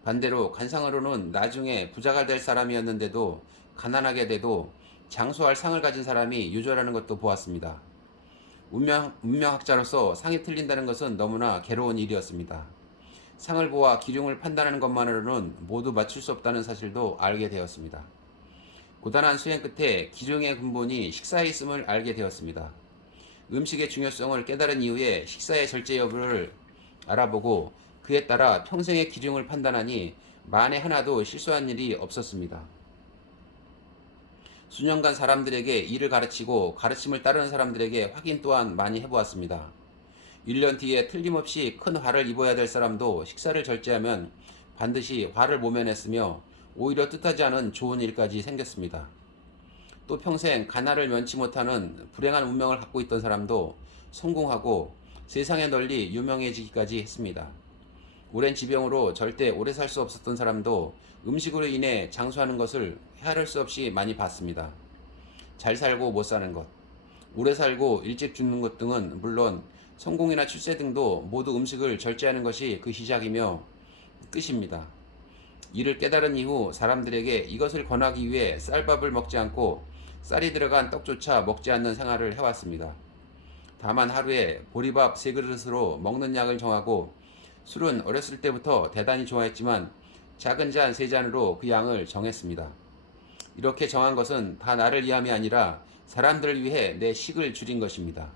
반대로 관상으로는 나중에 부자가 될 사람이었는데도 가난하게 돼도 장수할 상을 가진 사람이 유죄라는 것도 보았습니다. 운명학자로서 상이 틀린다는 것은 너무나 괴로운 일이었습니다. 상을 보아 기륭을 판단하는 것만으로는 모두 맞출 수 없다는 사실도 알게 되었습니다. 고단한 수행 끝에 기중의 근본이 식사에 있음을 알게 되었습니다. 음식의 중요성을 깨달은 이후에 식사의 절제 여부를 알아보고 그에 따라 평생의 기중을 판단하니 만에 하나도 실수한 일이 없었습니다. 수년간 사람들에게 일을 가르치고 가르침을 따르는 사람들에게 확인 또한 많이 해보았습니다. 1년 뒤에 틀림없이 큰 화를 입어야 될 사람도 식사를 절제하면 반드시 화를 모면했으며 오히려 뜻하지 않은 좋은 일까지 생겼습니다. 또 평생 가난을 면치 못하는 불행한 운명을 갖고 있던 사람도 성공하고 세상에 널리 유명해지기까지 했습니다. 오랜 지병으로 절대 오래 살 수 없었던 사람도 음식으로 인해 장수하는 것을 헤아릴 수 없이 많이 봤습니다. 잘 살고 못 사는 것, 오래 살고 일찍 죽는 것 등은 물론 성공이나 출세 등도 모두 음식을 절제하는 것이 그 시작이며 끝입니다. 이를 깨달은 이후 사람들에게 이것을 권하기 위해 쌀밥을 먹지 않고 쌀이 들어간 떡조차 먹지 않는 생활을 해왔습니다. 다만 하루에 보리밥 3그릇으로 먹는 양을 정하고 술은 어렸을 때부터 대단히 좋아했지만 작은 잔 3잔으로 그 양을 정했습니다. 이렇게 정한 것은 다 나를 위함이 아니라 사람들을 위해 내 식을 줄인 것입니다.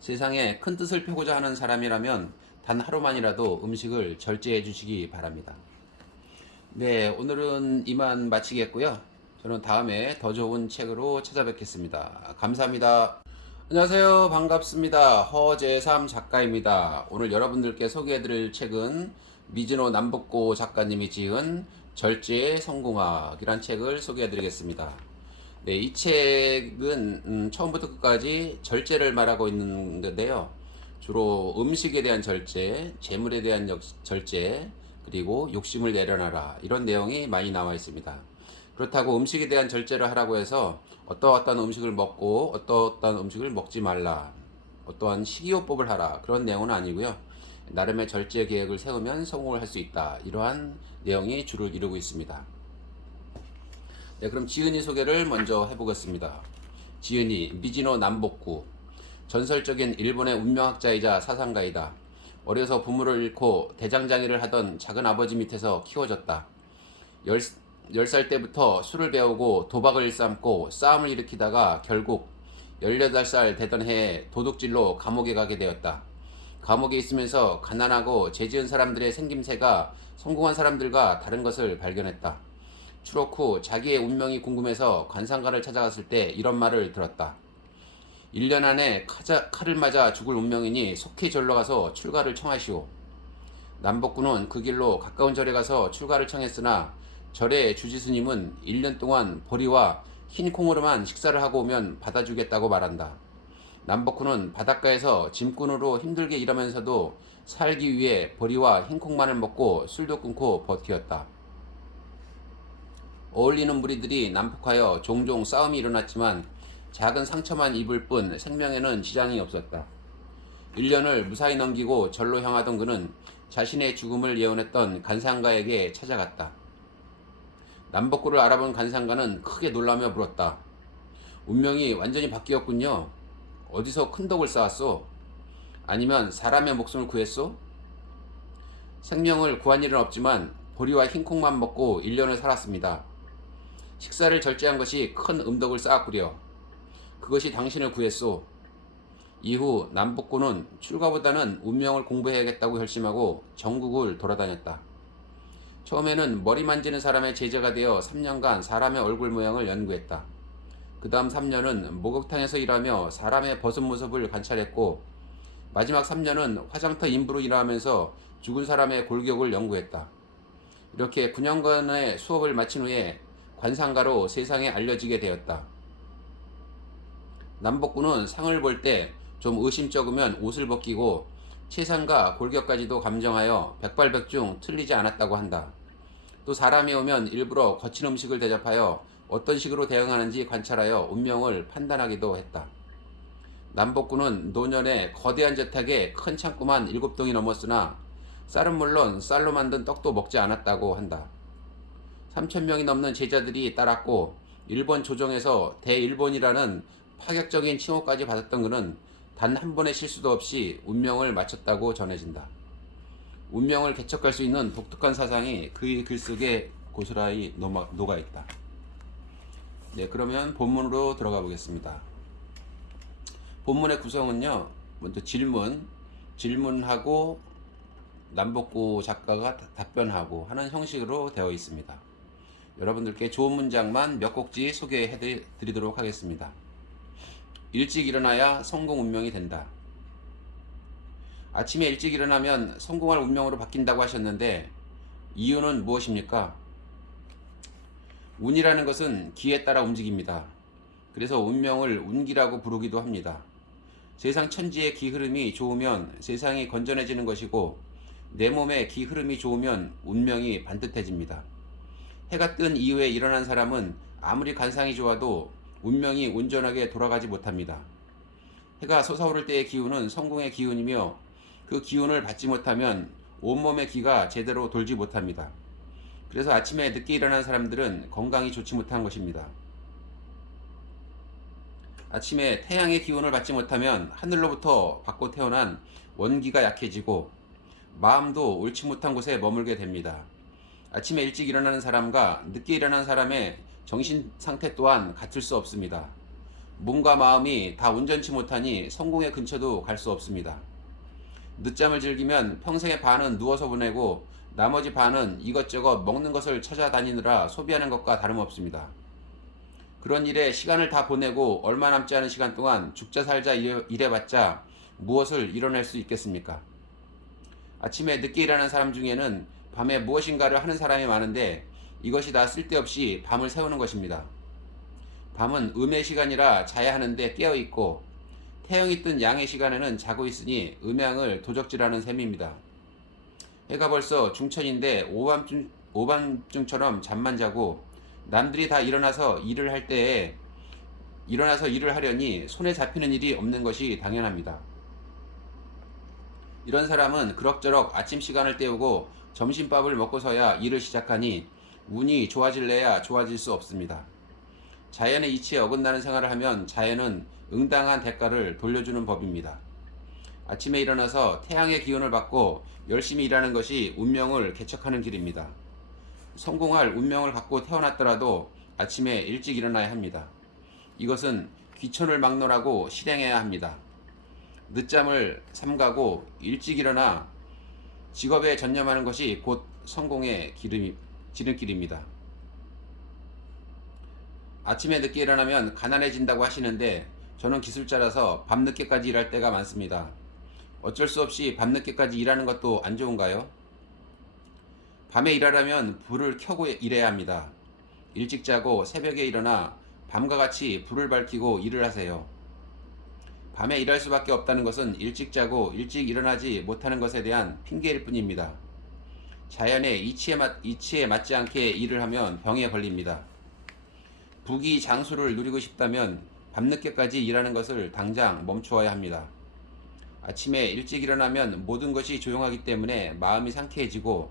세상에 큰 뜻을 펴고자 하는 사람이라면 단 하루만이라도 음식을 절제해 주시기 바랍니다. 네, 오늘은 이만 마치겠고요. 저는 다음에 더 좋은 책으로 찾아뵙겠습니다. 감사합니다. 안녕하세요. 반갑습니다. 허재삼 작가입니다. 오늘 여러분들께 소개해드릴 책은 미즈노 남북고 작가님이 지은 절제의 성공학이란 책을 소개해드리겠습니다. 네, 이 책은 처음부터 끝까지 절제를 말하고 있는데요. 주로 음식에 대한 절제, 재물에 대한 절제, 그리고 욕심을 내려놔라 이런 내용이 많이 나와 있습니다. 그렇다고 음식에 대한 절제를 하라고 해서 어떠한 음식을 먹고 어떠한 음식을 먹지 말라, 어떠한 식이요법을 하라 그런 내용은 아니고요. 나름의 절제 계획을 세우면 성공을 할 수 있다, 이러한 내용이 주를 이루고 있습니다. 네, 그럼 지은이 소개를 먼저 해보겠습니다. 지은이 미즈노 남북고, 전설적인 일본의 운명학자이자 사상가이다. 어려서 부모를 잃고 대장장이를 하던 작은 아버지 밑에서 키워졌다. 10살 때부터 술을 배우고 도박을 일삼고 싸움을 일으키다가 결국 18살 되던 해에 도둑질로 감옥에 가게 되었다. 감옥에 있으면서 가난하고 죄지은 사람들의 생김새가 성공한 사람들과 다른 것을 발견했다. 추록 후 자기의 운명이 궁금해서 관상가를 찾아갔을 때 이런 말을 들었다. 1년 안에 칼을 맞아 죽을 운명이니 속히 절로 가서 출가를 청하시오. 남복군은 그 길로 가까운 절에 가서 출가를 청했으나 절의 주지스님은 1년 동안 보리와 흰 콩으로만 식사를 하고 오면 받아주겠다고 말한다. 남복군은 바닷가에서 짐꾼으로 힘들게 일하면서도 살기 위해 보리와 흰 콩만을 먹고 술도 끊고 버티었다. 어울리는 무리들이 난폭하여 종종 싸움이 일어났지만 작은 상처만 입을 뿐 생명에는 지장이 없었다. 1년을 무사히 넘기고 절로 향하던 그는 자신의 죽음을 예언했던 간상가에게 찾아갔다. 남복구를 알아본 간상가는 크게 놀라며 물었다. 운명이 완전히 바뀌었군요. 어디서 큰 덕을 쌓았소? 아니면 사람의 목숨을 구했소? 생명을 구한 일은 없지만 보리와 흰콩만 먹고 1년을 살았습니다. 식사를 절제한 것이 큰 음덕을 쌓았구려. 그것이 당신을 구했소. 이후 남북고는 출가보다는 운명을 공부해야겠다고 결심하고 전국을 돌아다녔다. 처음에는 머리 만지는 사람의 제자가 되어 3년간 사람의 얼굴 모양을 연구했다. 그 다음 3년은 목욕탕에서 일하며 사람의 벗은 모습을 관찰했고 마지막 3년은 화장터 인부로 일하면서 죽은 사람의 골격을 연구했다. 이렇게 9년간의 수업을 마친 후에 관상가로 세상에 알려지게 되었다. 남복군은 상을 볼 때 좀 의심쩍으면 옷을 벗기고 체상과 골격까지도 감정하여 백발백중 틀리지 않았다고 한다. 또 사람이 오면 일부러 거친 음식을 대접하여 어떤 식으로 대응하는지 관찰하여 운명을 판단하기도 했다. 남복군은 노년에 거대한 저택에 큰 창고만 7동이 넘었으나 쌀은 물론 쌀로 만든 떡도 먹지 않았다고 한다. 3,000명이 넘는 제자들이 따랐고 일본 조정에서 대일본이라는 파격적인 칭호까지 받았던 그는 단 한 번의 실수도 없이 운명을 마쳤다고 전해진다. 운명을 개척할 수 있는 독특한 사상이 그의 글 속에 고스란히 녹아있다. 네, 그러면 본문으로 들어가 보겠습니다. 본문의 구성은요, 먼저 질문하고 남복구 작가가 답변하고 하는 형식으로 되어 있습니다. 여러분들께 좋은 문장만 몇 곡지 소개해 드리도록 하겠습니다. 일찍 일어나야 성공 운명이 된다. 아침에 일찍 일어나면 성공할 운명으로 바뀐다고 하셨는데 이유는 무엇입니까? 운이라는 것은 기에 따라 움직입니다. 그래서 운명을 운기라고 부르기도 합니다. 세상 천지의 기 흐름이 좋으면 세상이 건전해지는 것이고 내 몸의 기 흐름이 좋으면 운명이 반듯해집니다. 해가 뜬 이후에 일어난 사람은 아무리 관상이 좋아도 운명이 온전하게 돌아가지 못합니다. 해가 솟아오를 때의 기운은 성공의 기운이며 그 기운을 받지 못하면 온몸의 기가 제대로 돌지 못합니다. 그래서 아침에 늦게 일어난 사람들은 건강이 좋지 못한 것입니다. 아침에 태양의 기운을 받지 못하면 하늘로부터 받고 태어난 원기가 약해지고 마음도 옳지 못한 곳에 머물게 됩니다. 아침에 일찍 일어나는 사람과 늦게 일어난 사람의 정신 상태 또한 같을 수 없습니다. 몸과 마음이 다 온전치 못하니 성공의 근처도 갈 수 없습니다. 늦잠을 즐기면 평생의 반은 누워서 보내고 나머지 반은 이것저것 먹는 것을 찾아다니느라 소비하는 것과 다름없습니다. 그런 일에 시간을 다 보내고 얼마 남지 않은 시간 동안 죽자 살자 일해봤자 무엇을 이뤄낼 수 있겠습니까? 아침에 늦게 일어나는 사람 중에는 밤에 무엇인가를 하는 사람이 많은데 이것이 다 쓸데없이 밤을 새우는 것입니다. 밤은 음의 시간이라 자야 하는데 깨어있고 태영이 뜬 양의 시간에는 자고 있으니 음양을 도적질하는 셈입니다. 해가 벌써 중천인데 오밤중처럼 잠만 자고 남들이 다 일어나서 일을 하려니 손에 잡히는 일이 없는 것이 당연합니다. 이런 사람은 그럭저럭 아침 시간을 때우고 점심밥을 먹고서야 일을 시작하니 운이 좋아질래야 좋아질 수 없습니다. 자연의 이치에 어긋나는 생활을 하면 자연은 응당한 대가를 돌려주는 법입니다. 아침에 일어나서 태양의 기운을 받고 열심히 일하는 것이 운명을 개척하는 길입니다. 성공할 운명을 갖고 태어났더라도 아침에 일찍 일어나야 합니다. 이것은 귀천을 막론하고 실행해야 합니다. 늦잠을 삼가고 일찍 일어나 직업에 전념하는 것이 곧 성공의 지름길입니다. 아침에 늦게 일어나면 가난해진다고 하시는데 저는 기술자라서 밤늦게까지 일할 때가 많습니다. 어쩔 수 없이 밤늦게까지 일하는 것도 안 좋은가요? 밤에 일하려면 불을 켜고 일해야 합니다. 일찍 자고 새벽에 일어나 밤과 같이 불을 밝히고 일을 하세요. 밤에 일할 수밖에 없다는 것은 일찍 자고 일찍 일어나지 못하는 것에 대한 핑계일 뿐입니다. 자연의 이치에 맞지 않게 일을 하면 병에 걸립니다. 부귀 장수를 누리고 싶다면 밤늦게까지 일하는 것을 당장 멈추어야 합니다. 아침에 일찍 일어나면 모든 것이 조용하기 때문에 마음이 상쾌해지고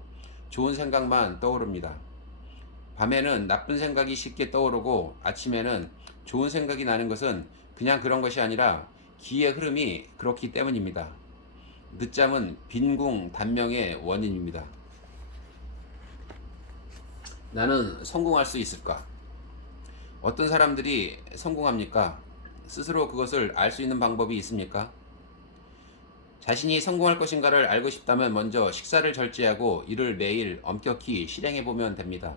좋은 생각만 떠오릅니다. 밤에는 나쁜 생각이 쉽게 떠오르고 아침에는 좋은 생각이 나는 것은 그냥 그런 것이 아니라 기의 흐름이 그렇기 때문입니다. 늦잠은 빈궁 단명의 원인입니다. 나는 성공할 수 있을까? 어떤 사람들이 성공합니까? 스스로 그것을 알 수 있는 방법이 있습니까? 자신이 성공할 것인가를 알고 싶다면 먼저 식사를 절제하고 이를 매일 엄격히 실행해보면 됩니다.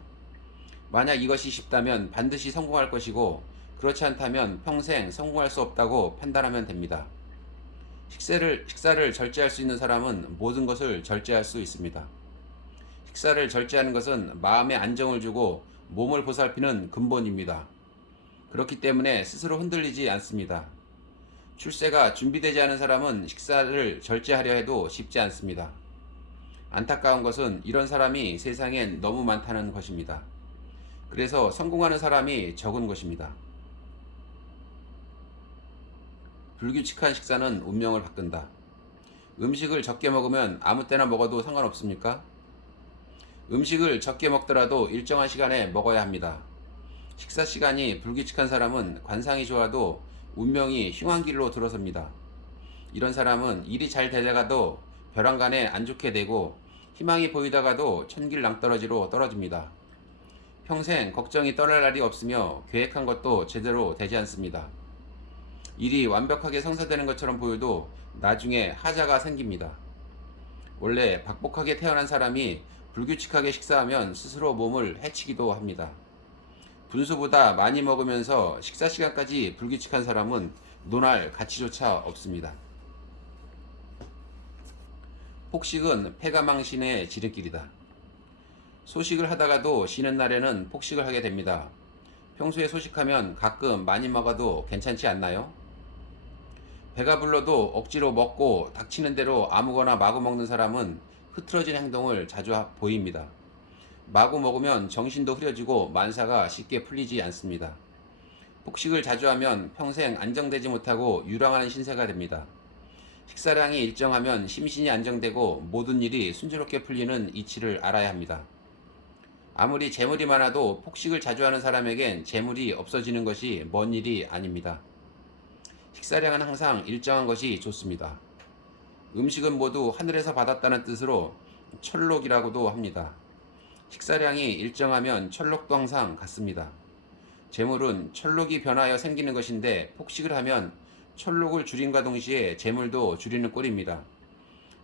만약 이것이 쉽다면 반드시 성공할 것이고 그렇지 않다면 평생 성공할 수 없다고 판단하면 됩니다. 식사를 절제할 수 있는 사람은 모든 것을 절제할 수 있습니다. 식사를 절제하는 것은 마음에 안정을 주고 몸을 보살피는 근본입니다. 그렇기 때문에 스스로 흔들리지 않습니다. 출세가 준비되지 않은 사람은 식사를 절제하려 해도 쉽지 않습니다. 안타까운 것은 이런 사람이 세상엔 너무 많다는 것입니다. 그래서 성공하는 사람이 적은 것입니다. 불규칙한 식사는 운명을 바꾼다. 음식을 적게 먹으면 아무 때나 먹어도 상관없습니까? 음식을 적게 먹더라도 일정한 시간에 먹어야 합니다. 식사 시간이 불규칙한 사람은 관상이 좋아도 운명이 흉한 길로 들어섭니다. 이런 사람은 일이 잘 되다가도 벼랑간에 안 좋게 되고 희망이 보이다가도 천길 낭떠러지로 떨어집니다. 평생 걱정이 떠날 날이 없으며 계획한 것도 제대로 되지 않습니다. 일이 완벽하게 성사되는 것처럼 보여도 나중에 하자가 생깁니다. 원래 박복하게 태어난 사람이 불규칙하게 식사하면 스스로 몸을 해치기도 합니다. 분수보다 많이 먹으면서 식사 시간까지 불규칙한 사람은 논할 가치조차 없습니다. 폭식은 폐가망신의 지름길이다. 소식을 하다가도 쉬는 날에는 폭식을 하게 됩니다. 평소에 소식하면 가끔 많이 먹어도 괜찮지 않나요? 배가 불러도 억지로 먹고 닥치는 대로 아무거나 마구 먹는 사람은 흐트러진 행동을 자주 보입니다. 마구 먹으면 정신도 흐려지고 만사가 쉽게 풀리지 않습니다. 폭식을 자주 하면 평생 안정되지 못하고 유랑하는 신세가 됩니다. 식사량이 일정하면 심신이 안정되고 모든 일이 순조롭게 풀리는 이치를 알아야 합니다. 아무리 재물이 많아도 폭식을 자주 하는 사람에겐 재물이 없어지는 것이 먼 일이 아닙니다. 식사량은 항상 일정한 것이 좋습니다. 음식은 모두 하늘에서 받았다는 뜻으로 철록이라고도 합니다. 식사량이 일정하면 철록도 항상 같습니다. 재물은 철록이 변하여 생기는 것인데 폭식을 하면 철록을 줄임과 동시에 재물도 줄이는 꼴입니다.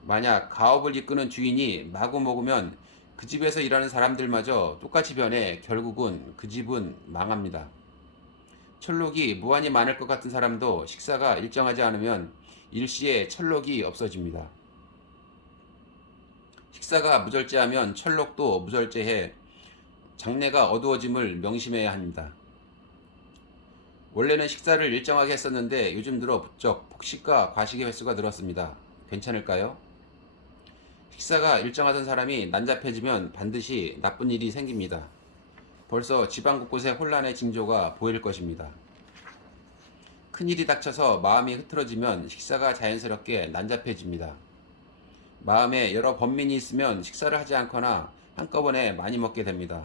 만약 가업을 이끄는 주인이 마구 먹으면 그 집에서 일하는 사람들마저 똑같이 변해 결국은 그 집은 망합니다. 철록이 무한히 많을 것 같은 사람도 식사가 일정하지 않으면 일시에 철록이 없어집니다. 식사가 무절제하면 철록도 무절제해 장래가 어두워짐을 명심해야 합니다. 원래는 식사를 일정하게 했었는데 요즘 들어 부쩍 폭식과 과식의 횟수가 늘었습니다. 괜찮을까요? 식사가 일정하던 사람이 난잡해지면 반드시 나쁜 일이 생깁니다. 벌써 집안 곳곳에 혼란의 징조가 보일 것입니다. 큰일이 닥쳐서 마음이 흐트러지면 식사가 자연스럽게 난잡해집니다. 마음에 여러 번민이 있으면 식사를 하지 않거나 한꺼번에 많이 먹게 됩니다.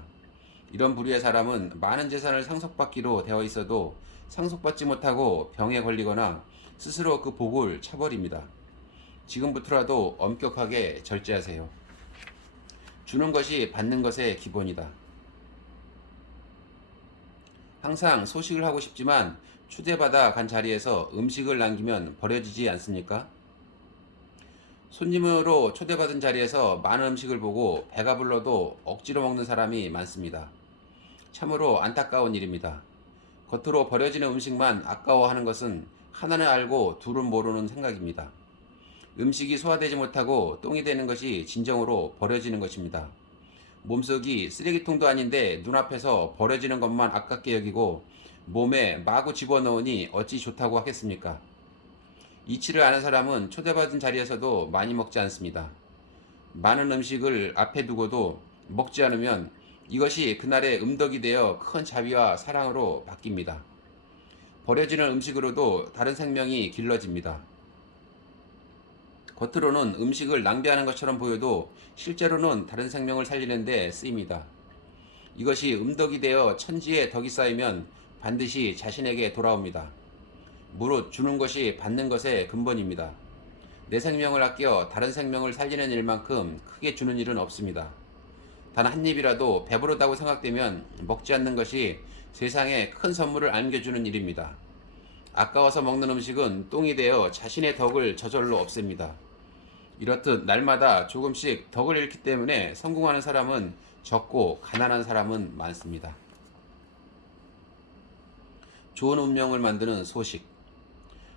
이런 부류의 사람은 많은 재산을 상속받기로 되어 있어도 상속받지 못하고 병에 걸리거나 스스로 그 복을 차버립니다. 지금부터라도 엄격하게 절제하세요. 주는 것이 받는 것의 기본이다. 항상 소식을 하고 싶지만 초대받아 간 자리에서 음식을 남기면 버려지지 않습니까? 손님으로 초대받은 자리에서 많은 음식을 보고 배가 불러도 억지로 먹는 사람이 많습니다. 참으로 안타까운 일입니다. 겉으로 버려지는 음식만 아까워하는 것은 하나는 알고 둘은 모르는 생각입니다. 음식이 소화되지 못하고 똥이 되는 것이 진정으로 버려지는 것입니다. 몸속이 쓰레기통도 아닌데 눈앞에서 버려지는 것만 아깝게 여기고 몸에 마구 집어넣으니 어찌 좋다고 하겠습니까? 이치를 아는 사람은 초대받은 자리에서도 많이 먹지 않습니다. 많은 음식을 앞에 두고도 먹지 않으면 이것이 그날의 음덕이 되어 큰 자비와 사랑으로 바뀝니다. 버려지는 음식으로도 다른 생명이 길러집니다. 겉으로는 음식을 낭비하는 것처럼 보여도 실제로는 다른 생명을 살리는 데 쓰입니다. 이것이 음덕이 되어 천지에 덕이 쌓이면 반드시 자신에게 돌아옵니다. 무릇 주는 것이 받는 것의 근본입니다. 내 생명을 아껴 다른 생명을 살리는 일만큼 크게 주는 일은 없습니다. 단 한 입이라도 배부르다고 생각되면 먹지 않는 것이 세상에 큰 선물을 안겨주는 일입니다. 아까워서 먹는 음식은 똥이 되어 자신의 덕을 저절로 없앱니다. 이렇듯 날마다 조금씩 덕을 잃기 때문에 성공하는 사람은 적고 가난한 사람은 많습니다. 좋은 운명을 만드는 소식.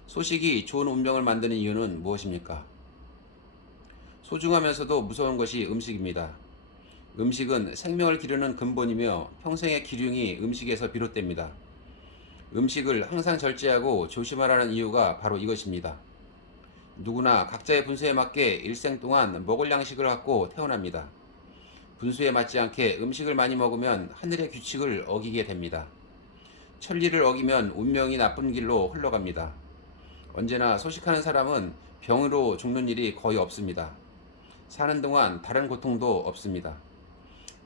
소식이 좋은 운명을 만드는 이유는 무엇입니까? 소중하면서도 무서운 것이 음식입니다. 음식은 생명을 기르는 근본이며 평생의 기륭이 음식에서 비롯됩니다. 음식을 항상 절제하고 조심하라는 이유가 바로 이것입니다. 누구나 각자의 분수에 맞게 일생 동안 먹을 양식을 갖고 태어납니다. 분수에 맞지 않게 음식을 많이 먹으면 하늘의 규칙을 어기게 됩니다. 천리를 어기면 운명이 나쁜 길로 흘러갑니다. 언제나 소식하는 사람은 병으로 죽는 일이 거의 없습니다. 사는 동안 다른 고통도 없습니다.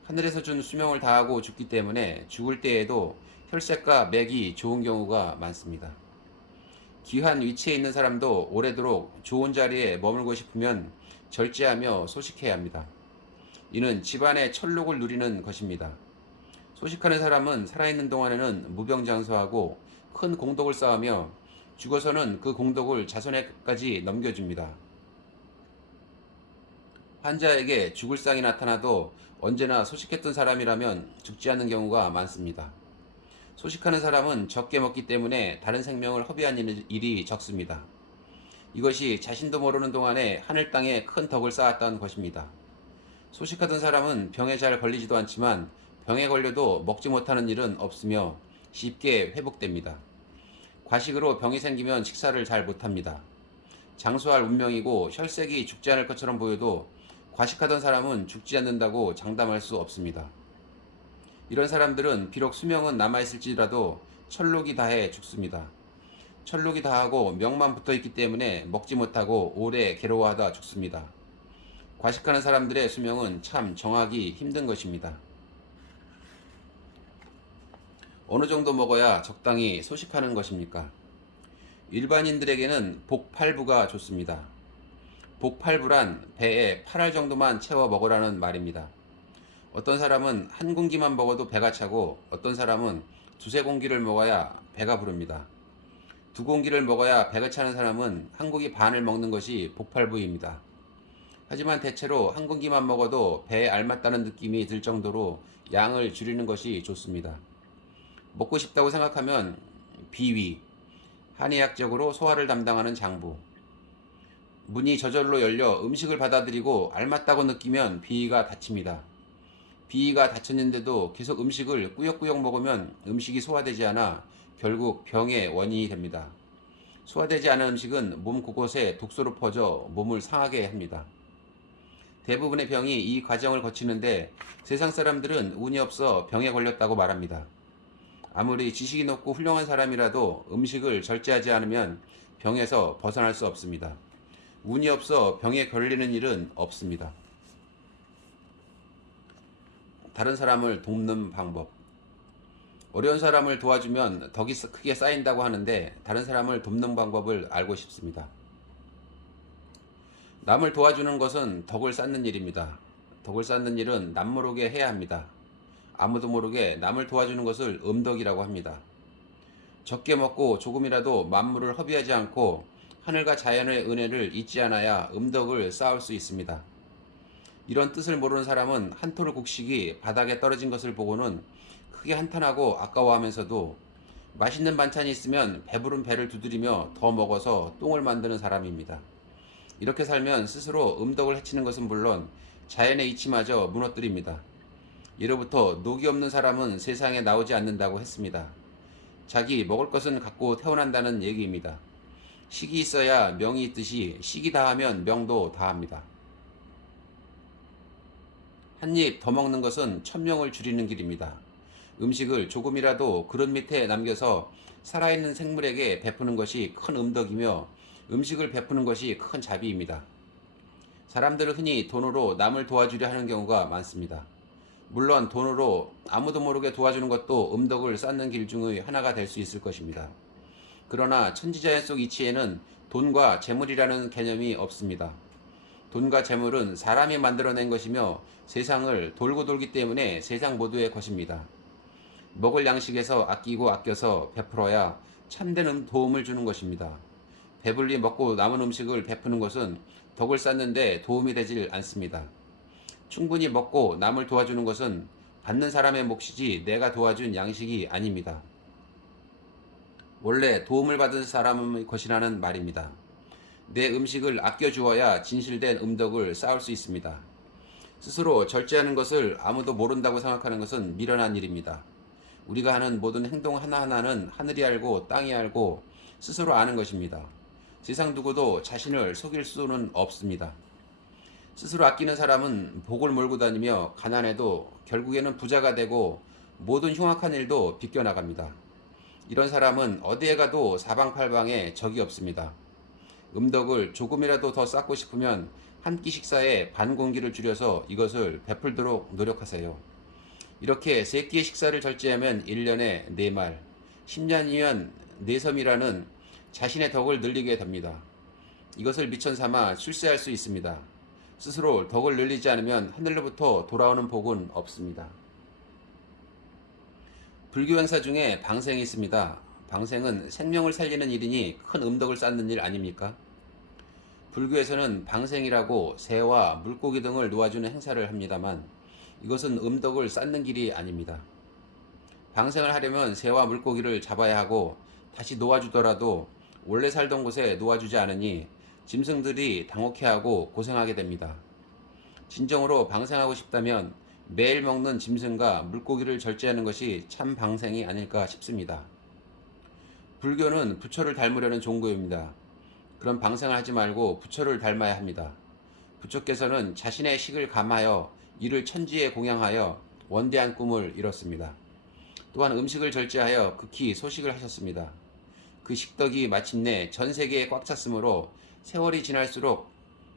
하늘에서 준 수명을 다하고 죽기 때문에 죽을 때에도 혈색과 맥이 좋은 경우가 많습니다. 귀한 위치에 있는 사람도 오래도록 좋은 자리에 머물고 싶으면 절제하며 소식해야 합니다. 이는 집안의 철록을 누리는 것입니다. 소식하는 사람은 살아있는 동안에는 무병장수하고 큰 공덕을 쌓으며 죽어서는 그 공덕을 자손에까지 넘겨줍니다. 환자에게 죽을 상이 나타나도 언제나 소식했던 사람이라면 죽지 않는 경우가 많습니다. 소식하는 사람은 적게 먹기 때문에 다른 생명을 허비한 일이 적습니다. 이것이 자신도 모르는 동안에 하늘 땅에 큰 덕을 쌓았던 것입니다. 소식하던 사람은 병에 잘 걸리지도 않지만 병에 걸려도 먹지 못하는 일은 없으며 쉽게 회복됩니다. 과식으로 병이 생기면 식사를 잘 못합니다. 장수할 운명이고 혈색이 죽지 않을 것처럼 보여도 과식하던 사람은 죽지 않는다고 장담할 수 없습니다. 이런 사람들은 비록 수명은 남아있을지라도 철록이 다해 죽습니다. 철록이 다하고 명만 붙어있기 때문에 먹지 못하고 오래 괴로워하다 죽습니다. 과식하는 사람들의 수명은 참 정하기 힘든 것입니다. 어느 정도 먹어야 적당히 소식하는 것입니까? 일반인들에게는 복팔부가 좋습니다. 복팔부란 배에 8알 정도만 채워 먹으라는 말입니다. 어떤 사람은 한 공기만 먹어도 배가 차고 어떤 사람은 두세 공기를 먹어야 배가 부릅니다. 두 공기를 먹어야 배가 차는 사람은 한 공기 반을 먹는 것이 복팔부입니다. 하지만 대체로 한 공기만 먹어도 배에 알맞다는 느낌이 들 정도로 양을 줄이는 것이 좋습니다. 먹고 싶다고 생각하면 비위, 한의학적으로 소화를 담당하는 장부, 문이 저절로 열려 음식을 받아들이고 알맞다고 느끼면 비위가 닫힙니다. 비위가 닫혔는데도 계속 음식을 꾸역꾸역 먹으면 음식이 소화되지 않아 결국 병의 원인이 됩니다. 소화되지 않은 음식은 몸 곳곳에 독소로 퍼져 몸을 상하게 합니다. 대부분의 병이 이 과정을 거치는데 세상 사람들은 운이 없어 병에 걸렸다고 말합니다. 아무리 지식이 높고 훌륭한 사람이라도 음식을 절제하지 않으면 병에서 벗어날 수 없습니다. 운이 없어 병에 걸리는 일은 없습니다. 다른 사람을 돕는 방법. 어려운 사람을 도와주면 덕이 크게 쌓인다고 하는데 다른 사람을 돕는 방법을 알고 싶습니다. 남을 도와주는 것은 덕을 쌓는 일입니다. 덕을 쌓는 일은 남 모르게 해야 합니다. 아무도 모르게 남을 도와주는 것을 음덕이라고 합니다. 적게 먹고 조금이라도 만물을 허비하지 않고 하늘과 자연의 은혜를 잊지 않아야 음덕을 쌓을 수 있습니다. 이런 뜻을 모르는 사람은 한 토르 곡식이 바닥에 떨어진 것을 보고는 크게 한탄하고 아까워하면서도 맛있는 반찬이 있으면 배부른 배를 두드리며 더 먹어서 똥을 만드는 사람입니다. 이렇게 살면 스스로 음덕을 해치는 것은 물론 자연의 이치마저 무너뜨립니다. 예로부터 녹이 없는 사람은 세상에 나오지 않는다고 했습니다. 자기 먹을 것은 갖고 태어난다는 얘기입니다. 식이 있어야 명이 있듯이 식이 다하면 명도 다합니다. 한 입 더 먹는 것은 천명을 줄이는 길입니다. 음식을 조금이라도 그릇 밑에 남겨서 살아있는 생물에게 베푸는 것이 큰 음덕이며 음식을 베푸는 것이 큰 자비입니다. 사람들은 흔히 돈으로 남을 도와주려 하는 경우가 많습니다. 물론 돈으로 아무도 모르게 도와주는 것도 음덕을 쌓는 길 중의 하나가 될 수 있을 것입니다. 그러나 천지자연 속 이치에는 돈과 재물이라는 개념이 없습니다. 돈과 재물은 사람이 만들어낸 것이며 세상을 돌고 돌기 때문에 세상 모두의 것입니다. 먹을 양식에서 아끼고 아껴서 베풀어야 참된 도움을 주는 것입니다. 배불리 먹고 남은 음식을 베푸는 것은 덕을 쌓는데 도움이 되질 않습니다. 충분히 먹고 남을 도와주는 것은 받는 사람의 몫이지 내가 도와준 양식이 아닙니다. 원래 도움을 받은 사람의 것이라는 말입니다. 내 음식을 아껴주어야 진실된 음덕을 쌓을 수 있습니다. 스스로 절제하는 것을 아무도 모른다고 생각하는 것은 미련한 일입니다. 우리가 하는 모든 행동 하나하나는 하늘이 알고 땅이 알고 스스로 아는 것입니다. 세상 누구도 자신을 속일 수는 없습니다. 스스로 아끼는 사람은 복을 몰고 다니며 가난해도 결국에는 부자가 되고 모든 흉악한 일도 비껴나갑니다. 이런 사람은 어디에 가도 사방팔방에 적이 없습니다. 음덕을 조금이라도 더 쌓고 싶으면 한 끼 식사에 반 공기를 줄여서 이것을 베풀도록 노력하세요. 이렇게 세 끼의 식사를 절제하면 1년에 4말, 10년이면 4섬이라는 자신의 덕을 늘리게 됩니다. 이것을 미천 삼아 출세할 수 있습니다. 스스로 덕을 늘리지 않으면 하늘로부터 돌아오는 복은 없습니다. 불교 행사 중에 방생이 있습니다. 방생은 생명을 살리는 일이니 큰 음덕을 쌓는 일 아닙니까? 불교에서는 방생이라고 새와 물고기 등을 놓아주는 행사를 합니다만 이것은 음덕을 쌓는 길이 아닙니다. 방생을 하려면 새와 물고기를 잡아야 하고 다시 놓아주더라도 원래 살던 곳에 놓아주지 않으니 짐승들이 당혹해하고 고생하게 됩니다. 진정으로 방생하고 싶다면 매일 먹는 짐승과 물고기를 절제하는 것이 참 방생이 아닐까 싶습니다. 불교는 부처를 닮으려는 종교입니다. 그런 방생을 하지 말고 부처를 닮아야 합니다. 부처께서는 자신의 식을 감하여 이를 천지에 공양하여 원대한 꿈을 이뤘습니다. 또한 음식을 절제하여 극히 소식을 하셨습니다. 그 식덕이 마침내 전 세계에 꽉 찼으므로 세월이 지날수록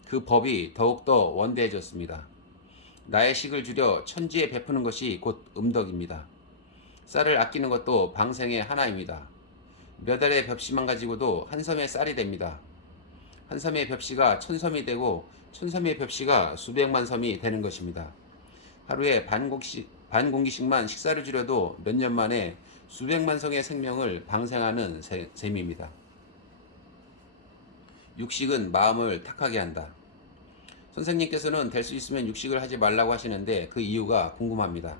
그 법이 더욱더 원대해졌습니다. 나의 식을 줄여 천지에 베푸는 것이 곧 음덕입니다. 쌀을 아끼는 것도 방생의 하나입니다. 몇 알의 벽시만 가지고도 한 섬의 쌀이 됩니다. 한 섬의 벽시가 1000섬이 되고 1000섬의 벽시가 수백만 섬이 되는 것입니다. 하루에 반공기씩만 식사를 줄여도 몇 년 만에 수백만 성의 생명을 방생하는 셈입니다. 육식은 마음을 탁하게 한다. 선생님께서는 될 수 있으면 육식을 하지 말라고 하시는데 그 이유가 궁금합니다.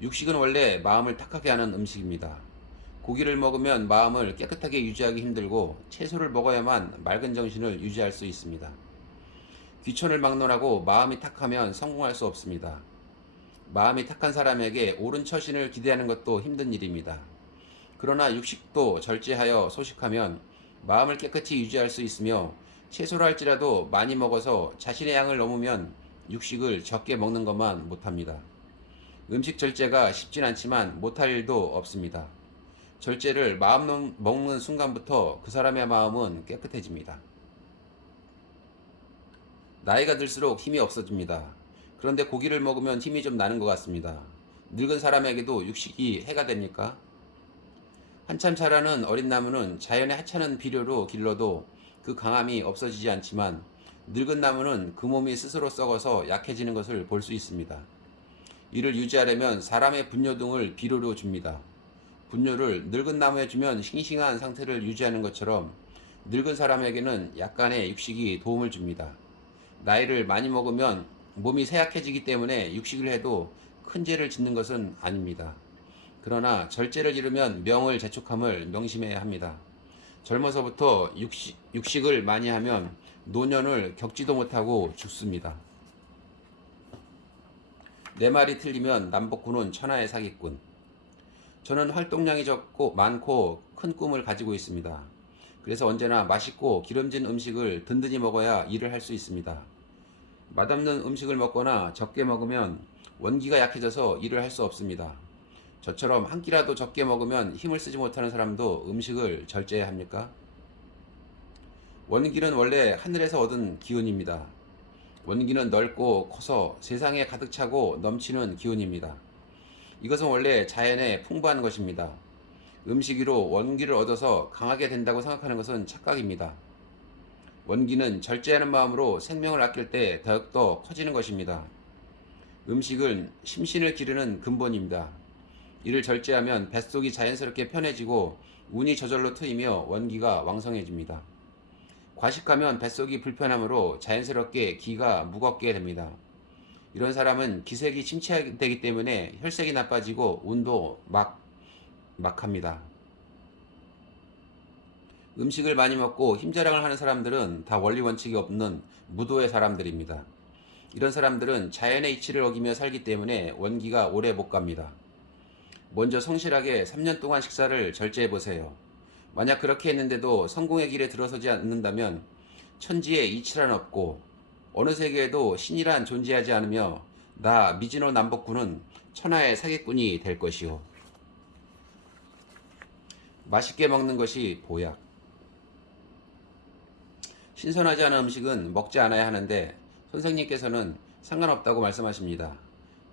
육식은 원래 마음을 탁하게 하는 음식입니다. 고기를 먹으면 마음을 깨끗하게 유지하기 힘들고 채소를 먹어야만 맑은 정신을 유지할 수 있습니다. 귀천을 막론하고 마음이 탁하면 성공할 수 없습니다. 마음이 탁한 사람에게 옳은 처신을 기대하는 것도 힘든 일입니다. 그러나 육식도 절제하여 소식하면 마음을 깨끗이 유지할 수 있으며 채소를 할지라도 많이 먹어서 자신의 양을 넘으면 육식을 적게 먹는 것만 못합니다. 음식 절제가 쉽진 않지만 못할 일도 없습니다. 절제를 마음 먹는 순간부터 그 사람의 마음은 깨끗해집니다. 나이가 들수록 힘이 없어집니다. 그런데 고기를 먹으면 힘이 좀 나는 것 같습니다. 늙은 사람에게도 육식이 해가 됩니까? 한참 자라는 어린 나무는 자연의 하찮은 비료로 길러도 그 강함이 없어지지 않지만 늙은 나무는 그 몸이 스스로 썩어서 약해지는 것을 볼 수 있습니다. 이를 유지하려면 사람의 분뇨 등을 비료로 줍니다. 분뇨를 늙은 나무에 주면 싱싱한 상태를 유지하는 것처럼 늙은 사람에게는 약간의 육식이 도움을 줍니다. 나이를 많이 먹으면 몸이 쇠약해지기 때문에 육식을 해도 큰 죄를 짓는 것은 아닙니다. 그러나 절제를 이루면 명을 재촉함을 명심해야 합니다. 젊어서부터 육식을 많이 하면 노년을 겪지도 못하고 죽습니다. 내 말이 틀리면 남복군은 천하의 사기꾼. 저는 활동량이 많고 큰 꿈을 가지고 있습니다. 그래서 언제나 맛있고 기름진 음식을 든든히 먹어야 일을 할 수 있습니다. 맛없는 음식을 먹거나 적게 먹으면 원기가 약해져서 일을 할 수 없습니다. 저처럼 한 끼라도 적게 먹으면 힘을 쓰지 못하는 사람도 음식을 절제해야 합니까? 원기는 원래 하늘에서 얻은 기운입니다. 원기는 넓고 커서 세상에 가득 차고 넘치는 기운입니다. 이것은 원래 자연에 풍부한 것입니다. 음식으로 원기를 얻어서 강하게 된다고 생각하는 것은 착각입니다. 원기는 절제하는 마음으로 생명을 아낄 때 더욱더 커지는 것입니다. 음식은 심신을 기르는 근본입니다. 이를 절제하면 뱃속이 자연스럽게 편해지고 운이 저절로 트이며 원기가 왕성해집니다. 과식하면 뱃속이 불편하므로 자연스럽게 기가 무겁게 됩니다. 이런 사람은 기색이 침체되기 때문에 혈색이 나빠지고 운도 막합니다. 음식을 많이 먹고 힘자랑을 하는 사람들은 다 원리 원칙이 없는 무도의 사람들입니다. 이런 사람들은 자연의 이치를 어기며 살기 때문에 원기가 오래 못 갑니다. 먼저 성실하게 3년 동안 식사를 절제해 보세요. 만약 그렇게 했는데도 성공의 길에 들어서지 않는다면 천지에 이치란 없고 어느 세계에도 신이란 존재하지 않으며 나 미진호 남복군은 천하의 사기꾼이 될 것이오. 맛있게 먹는 것이 보약. 신선하지 않은 음식은 먹지 않아야 하는데 선생님께서는 상관없다고 말씀하십니다.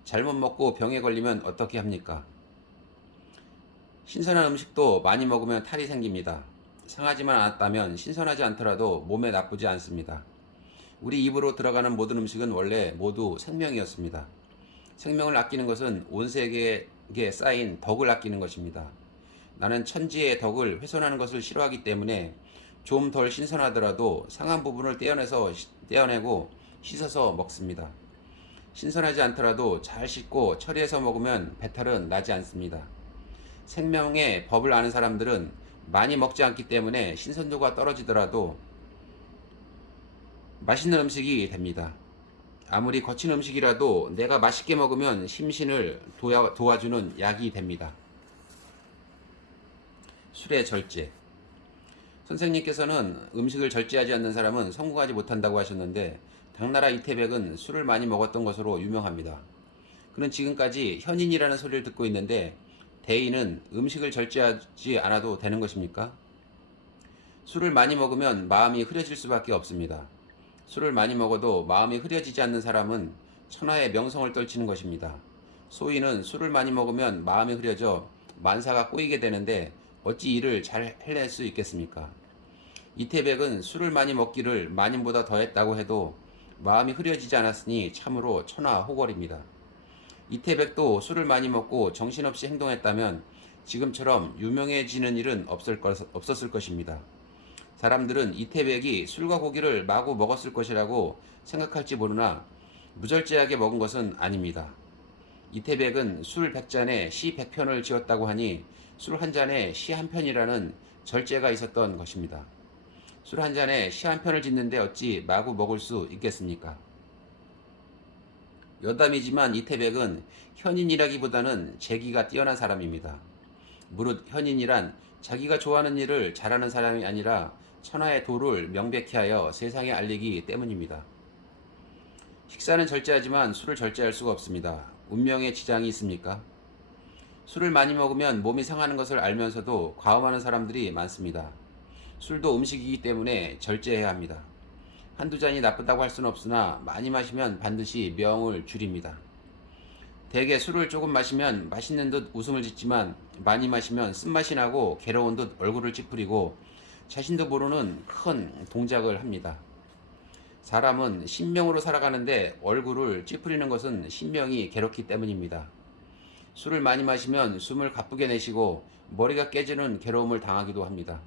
잘못 먹고 병에 걸리면 어떻게 합니까? 신선한 음식도 많이 먹으면 탈이 생깁니다. 상하지만 않았다면 신선하지 않더라도 몸에 나쁘지 않습니다. 우리 입으로 들어가는 모든 음식은 원래 모두 생명이었습니다. 생명을 아끼는 것은 온 세계에 쌓인 덕을 아끼는 것입니다. 나는 천지의 덕을 훼손하는 것을 싫어하기 때문에 좀 덜 신선하더라도 상한 부분을 떼어내고 씻어서 먹습니다. 신선하지 않더라도 잘 씻고 처리해서 먹으면 배탈은 나지 않습니다. 생명의 법을 아는 사람들은 많이 먹지 않기 때문에 신선도가 떨어지더라도 맛있는 음식이 됩니다. 아무리 거친 음식이라도 내가 맛있게 먹으면 심신을 도와주는 약이 됩니다. 술의 절제. 선생님께서는 음식을 절제하지 않는 사람은 성공하지 못한다고 하셨는데 당나라 이태백은 술을 많이 먹었던 것으로 유명합니다. 그는 지금까지 현인이라는 소리를 듣고 있는데 대인은 음식을 절제하지 않아도 되는 것입니까? 술을 많이 먹으면 마음이 흐려질 수밖에 없습니다. 술을 많이 먹어도 마음이 흐려지지 않는 사람은 천하의 명성을 떨치는 것입니다. 소인은 술을 많이 먹으면 마음이 흐려져 만사가 꼬이게 되는데 어찌 이를 잘 해낼 수 있겠습니까? 이태백은 술을 많이 먹기를 마님보다 더했다고 해도 마음이 흐려지지 않았으니 참으로 천하호걸입니다. 이태백도 술을 많이 먹고 정신없이 행동했다면 지금처럼 유명해지는 일은 없었을 것입니다. 사람들은 이태백이 술과 고기를 마구 먹었을 것이라고 생각할지 모르나 무절제하게 먹은 것은 아닙니다. 이태백은 술 100잔에 시 100편을 지었다고 하니 술 한 잔에 시 한 편이라는 절제가 있었던 것입니다. 술 한 잔에 시 한 편을 짓는데 어찌 마구 먹을 수 있겠습니까? 여담이지만 이태백은 현인이라기보다는 재기가 뛰어난 사람입니다. 무릇 현인이란 자기가 좋아하는 일을 잘하는 사람이 아니라 천하의 도를 명백히 하여 세상에 알리기 때문입니다. 식사는 절제하지만 술을 절제할 수가 없습니다. 운명에 지장이 있습니까? 술을 많이 먹으면 몸이 상하는 것을 알면서도 과음하는 사람들이 많습니다. 술도 음식이기 때문에 절제해야 합니다. 한두 잔이 나쁘다고 할 수는 없으나 많이 마시면 반드시 명을 줄입니다. 대개 술을 조금 마시면 맛있는 듯 웃음을 짓지만 많이 마시면 쓴맛이 나고 괴로운 듯 얼굴을 찌푸리고 자신도 모르는 큰 동작을 합니다. 사람은 신명으로 살아가는데 얼굴을 찌푸리는 것은 신명이 괴롭기 때문입니다. 술을 많이 마시면 숨을 가쁘게 내쉬고 머리가 깨지는 괴로움을 당하기도 합니다.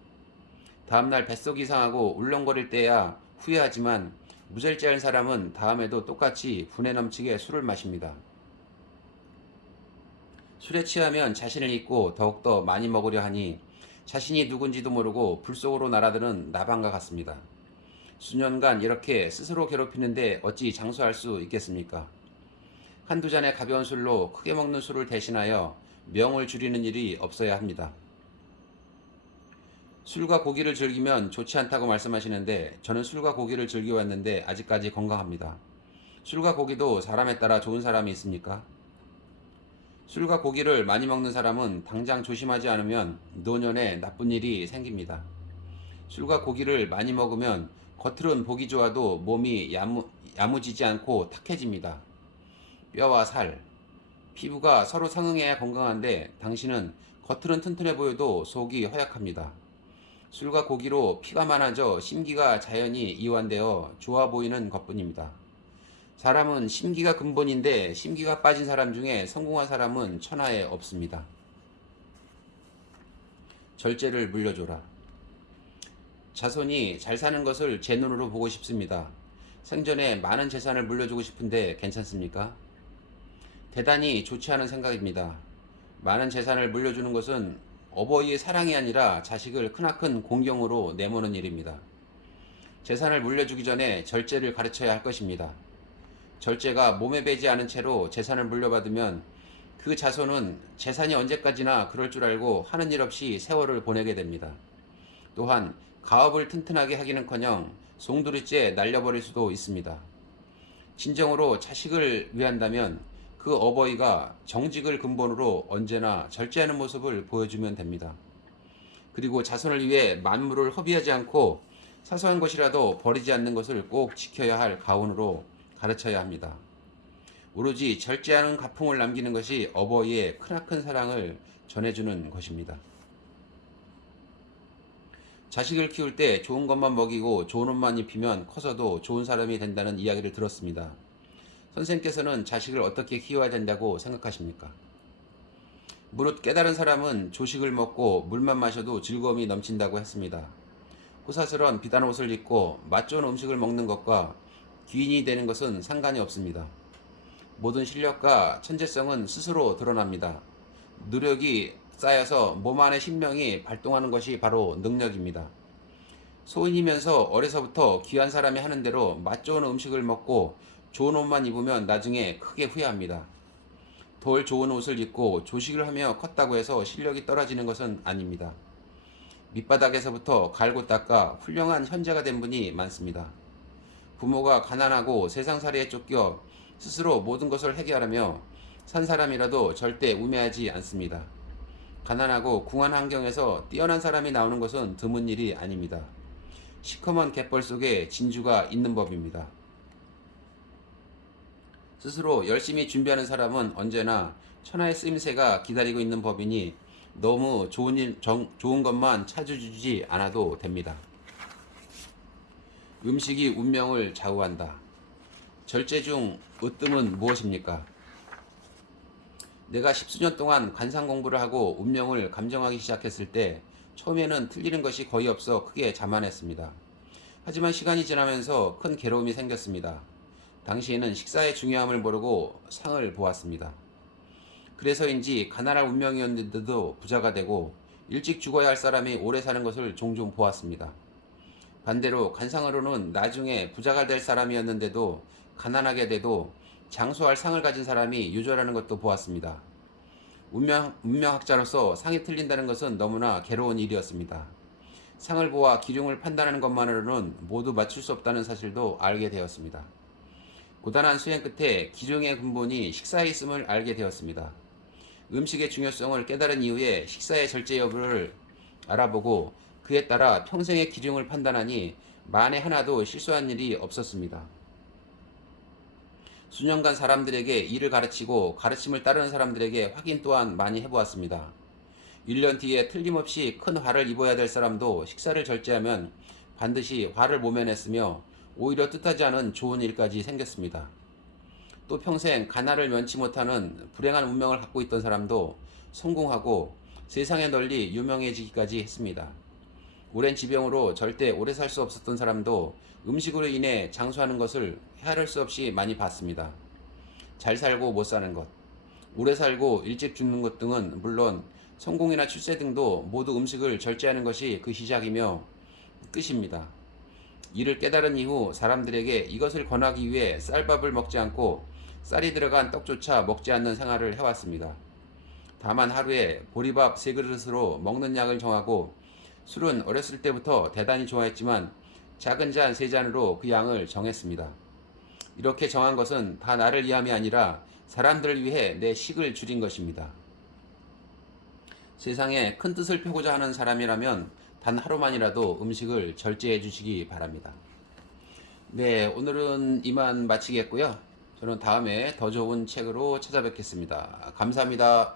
다음날 뱃속이 상하고 울렁거릴 때야 후회하지만 무절제한 사람은 다음에도 똑같이 분에 넘치게 술을 마십니다. 술에 취하면 자신을 잊고 더욱더 많이 먹으려 하니 자신이 누군지도 모르고 불 속으로 날아드는 나방과 같습니다. 수년간 이렇게 스스로 괴롭히는데 어찌 장수할 수 있겠습니까? 한두 잔의 가벼운 술로 크게 먹는 술을 대신하여 명을 줄이는 일이 없어야 합니다. 술과 고기를 즐기면 좋지 않다고 말씀하시는데 저는 술과 고기를 즐겨왔는데 아직까지 건강합니다. 술과 고기도 사람에 따라 좋은 사람이 있습니까? 술과 고기를 많이 먹는 사람은 당장 조심하지 않으면 노년에 나쁜 일이 생깁니다. 술과 고기를 많이 먹으면 겉으론 보기 좋아도 몸이 야무지지 않고 탁해집니다. 뼈와 살, 피부가 서로 상응해야 건강한데 당신은 겉으론 튼튼해 보여도 속이 허약합니다. 술과 고기로 피가 많아져 심기가 자연히 이완되어 좋아 보이는 것뿐입니다. 사람은 심기가 근본인데 심기가 빠진 사람 중에 성공한 사람은 천하에 없습니다. 절제를 물려줘라. 자손이 잘 사는 것을 제 눈으로 보고 싶습니다. 생전에 많은 재산을 물려주고 싶은데 괜찮습니까? 대단히 좋지 않은 생각입니다. 많은 재산을 물려주는 것은 어버이의 사랑이 아니라 자식을 크나큰 공경으로 내모는 일입니다. 재산을 물려주기 전에 절제를 가르쳐야 할 것입니다. 절제가 몸에 배지 않은 채로 재산을 물려받으면 그 자손은 재산이 언제까지나 그럴 줄 알고 하는 일 없이 세월을 보내게 됩니다. 또한 가업을 튼튼하게 하기는커녕 송두리째 날려버릴 수도 있습니다. 진정으로 자식을 위한다면 그 어버이가 정직을 근본으로 언제나 절제하는 모습을 보여주면 됩니다. 그리고 자손을 위해 만물을 허비하지 않고 사소한 것이라도 버리지 않는 것을 꼭 지켜야 할 가훈으로 가르쳐야 합니다. 오로지 절제하는 가풍을 남기는 것이 어버이의 크나큰 사랑을 전해주는 것입니다. 자식을 키울 때 좋은 것만 먹이고 좋은 옷만 입히면 커서도 좋은 사람이 된다는 이야기를 들었습니다. 선생께서는 자식을 어떻게 키워야 된다고 생각하십니까? 무릇 깨달은 사람은 조식을 먹고 물만 마셔도 즐거움이 넘친다고 했습니다. 호사스런 비단 옷을 입고 맛 좋은 음식을 먹는 것과 귀인이 되는 것은 상관이 없습니다. 모든 실력과 천재성은 스스로 드러납니다. 노력이 쌓여서 몸 안의 신명이 발동하는 것이 바로 능력입니다. 소인이면서 어려서부터 귀한 사람이 하는 대로 맛 좋은 음식을 먹고 좋은 옷만 입으면 나중에 크게 후회합니다. 덜 좋은 옷을 입고 조식을 하며 컸다고 해서 실력이 떨어지는 것은 아닙니다. 밑바닥에서부터 갈고 닦아 훌륭한 현자가 된 분이 많습니다. 부모가 가난하고 세상살이에 쫓겨 스스로 모든 것을 해결하며 산 사람이라도 절대 우매하지 않습니다. 가난하고 궁한 환경에서 뛰어난 사람이 나오는 것은 드문 일이 아닙니다. 시커먼 갯벌 속에 진주가 있는 법입니다. 스스로 열심히 준비하는 사람은 언제나 천하의 쓰임새가 기다리고 있는 법이니 너무 좋은 것만 찾아주지 않아도 됩니다. 음식이 운명을 좌우한다. 절제 중 으뜸은 무엇입니까? 내가 십수년 동안 관상 공부를 하고 운명을 감정하기 시작했을 때 처음에는 틀리는 것이 거의 없어 크게 자만했습니다. 하지만 시간이 지나면서 큰 괴로움이 생겼습니다. 당시에는 식사의 중요함을 모르고 상을 보았습니다. 그래서인지 가난할 운명이었는데도 부자가 되고 일찍 죽어야 할 사람이 오래 사는 것을 종종 보았습니다. 반대로 관상으로는 나중에 부자가 될 사람이었는데도 가난하게 돼도 장수할 상을 가진 사람이 유절하는 것도 보았습니다. 운명학자로서 상이 틀린다는 것은 너무나 괴로운 일이었습니다. 상을 보아 기륭을 판단하는 것만으로는 모두 맞출 수 없다는 사실도 알게 되었습니다. 고단한 수행 끝에 기륭의 근본이 식사에 있음을 알게 되었습니다. 음식의 중요성을 깨달은 이후에 식사의 절제 여부를 알아보고 그에 따라 평생의 기륭을 판단하니 만에 하나도 실수한 일이 없었습니다. 수년간 사람들에게 일을 가르치고 가르침을 따르는 사람들에게 확인 또한 많이 해보았습니다. 1년 뒤에 틀림없이 큰 화를 입어야 될 사람도 식사를 절제하면 반드시 화를 모면했으며 오히려 뜻하지 않은 좋은 일까지 생겼습니다. 또 평생 가난을 면치 못하는 불행한 운명을 갖고 있던 사람도 성공하고 세상에 널리 유명해지기까지 했습니다. 오랜 지병으로 절대 오래 살 수 없었던 사람도 음식으로 인해 장수하는 것을 헤아릴 수 없이 많이 봤습니다. 잘 살고 못 사는 것, 오래 살고 일찍 죽는 것 등은 물론 성공이나 출세 등도 모두 음식을 절제하는 것이 그 시작이며 끝입니다. 이를 깨달은 이후 사람들에게 이것을 권하기 위해 쌀밥을 먹지 않고 쌀이 들어간 떡조차 먹지 않는 생활을 해왔습니다. 다만 하루에 보리밥 3그릇으로 먹는 양을 정하고 술은 어렸을 때부터 대단히 좋아했지만 작은 잔 3잔으로 그 양을 정했습니다. 이렇게 정한 것은 다 나를 위함이 아니라 사람들을 위해 내 식을 줄인 것입니다. 세상에 큰 뜻을 펴고자 하는 사람이라면 단 하루만이라도 음식을 절제해 주시기 바랍니다. 네, 오늘은 이만 마치겠고요. 저는 다음에 더 좋은 책으로 찾아뵙겠습니다. 감사합니다.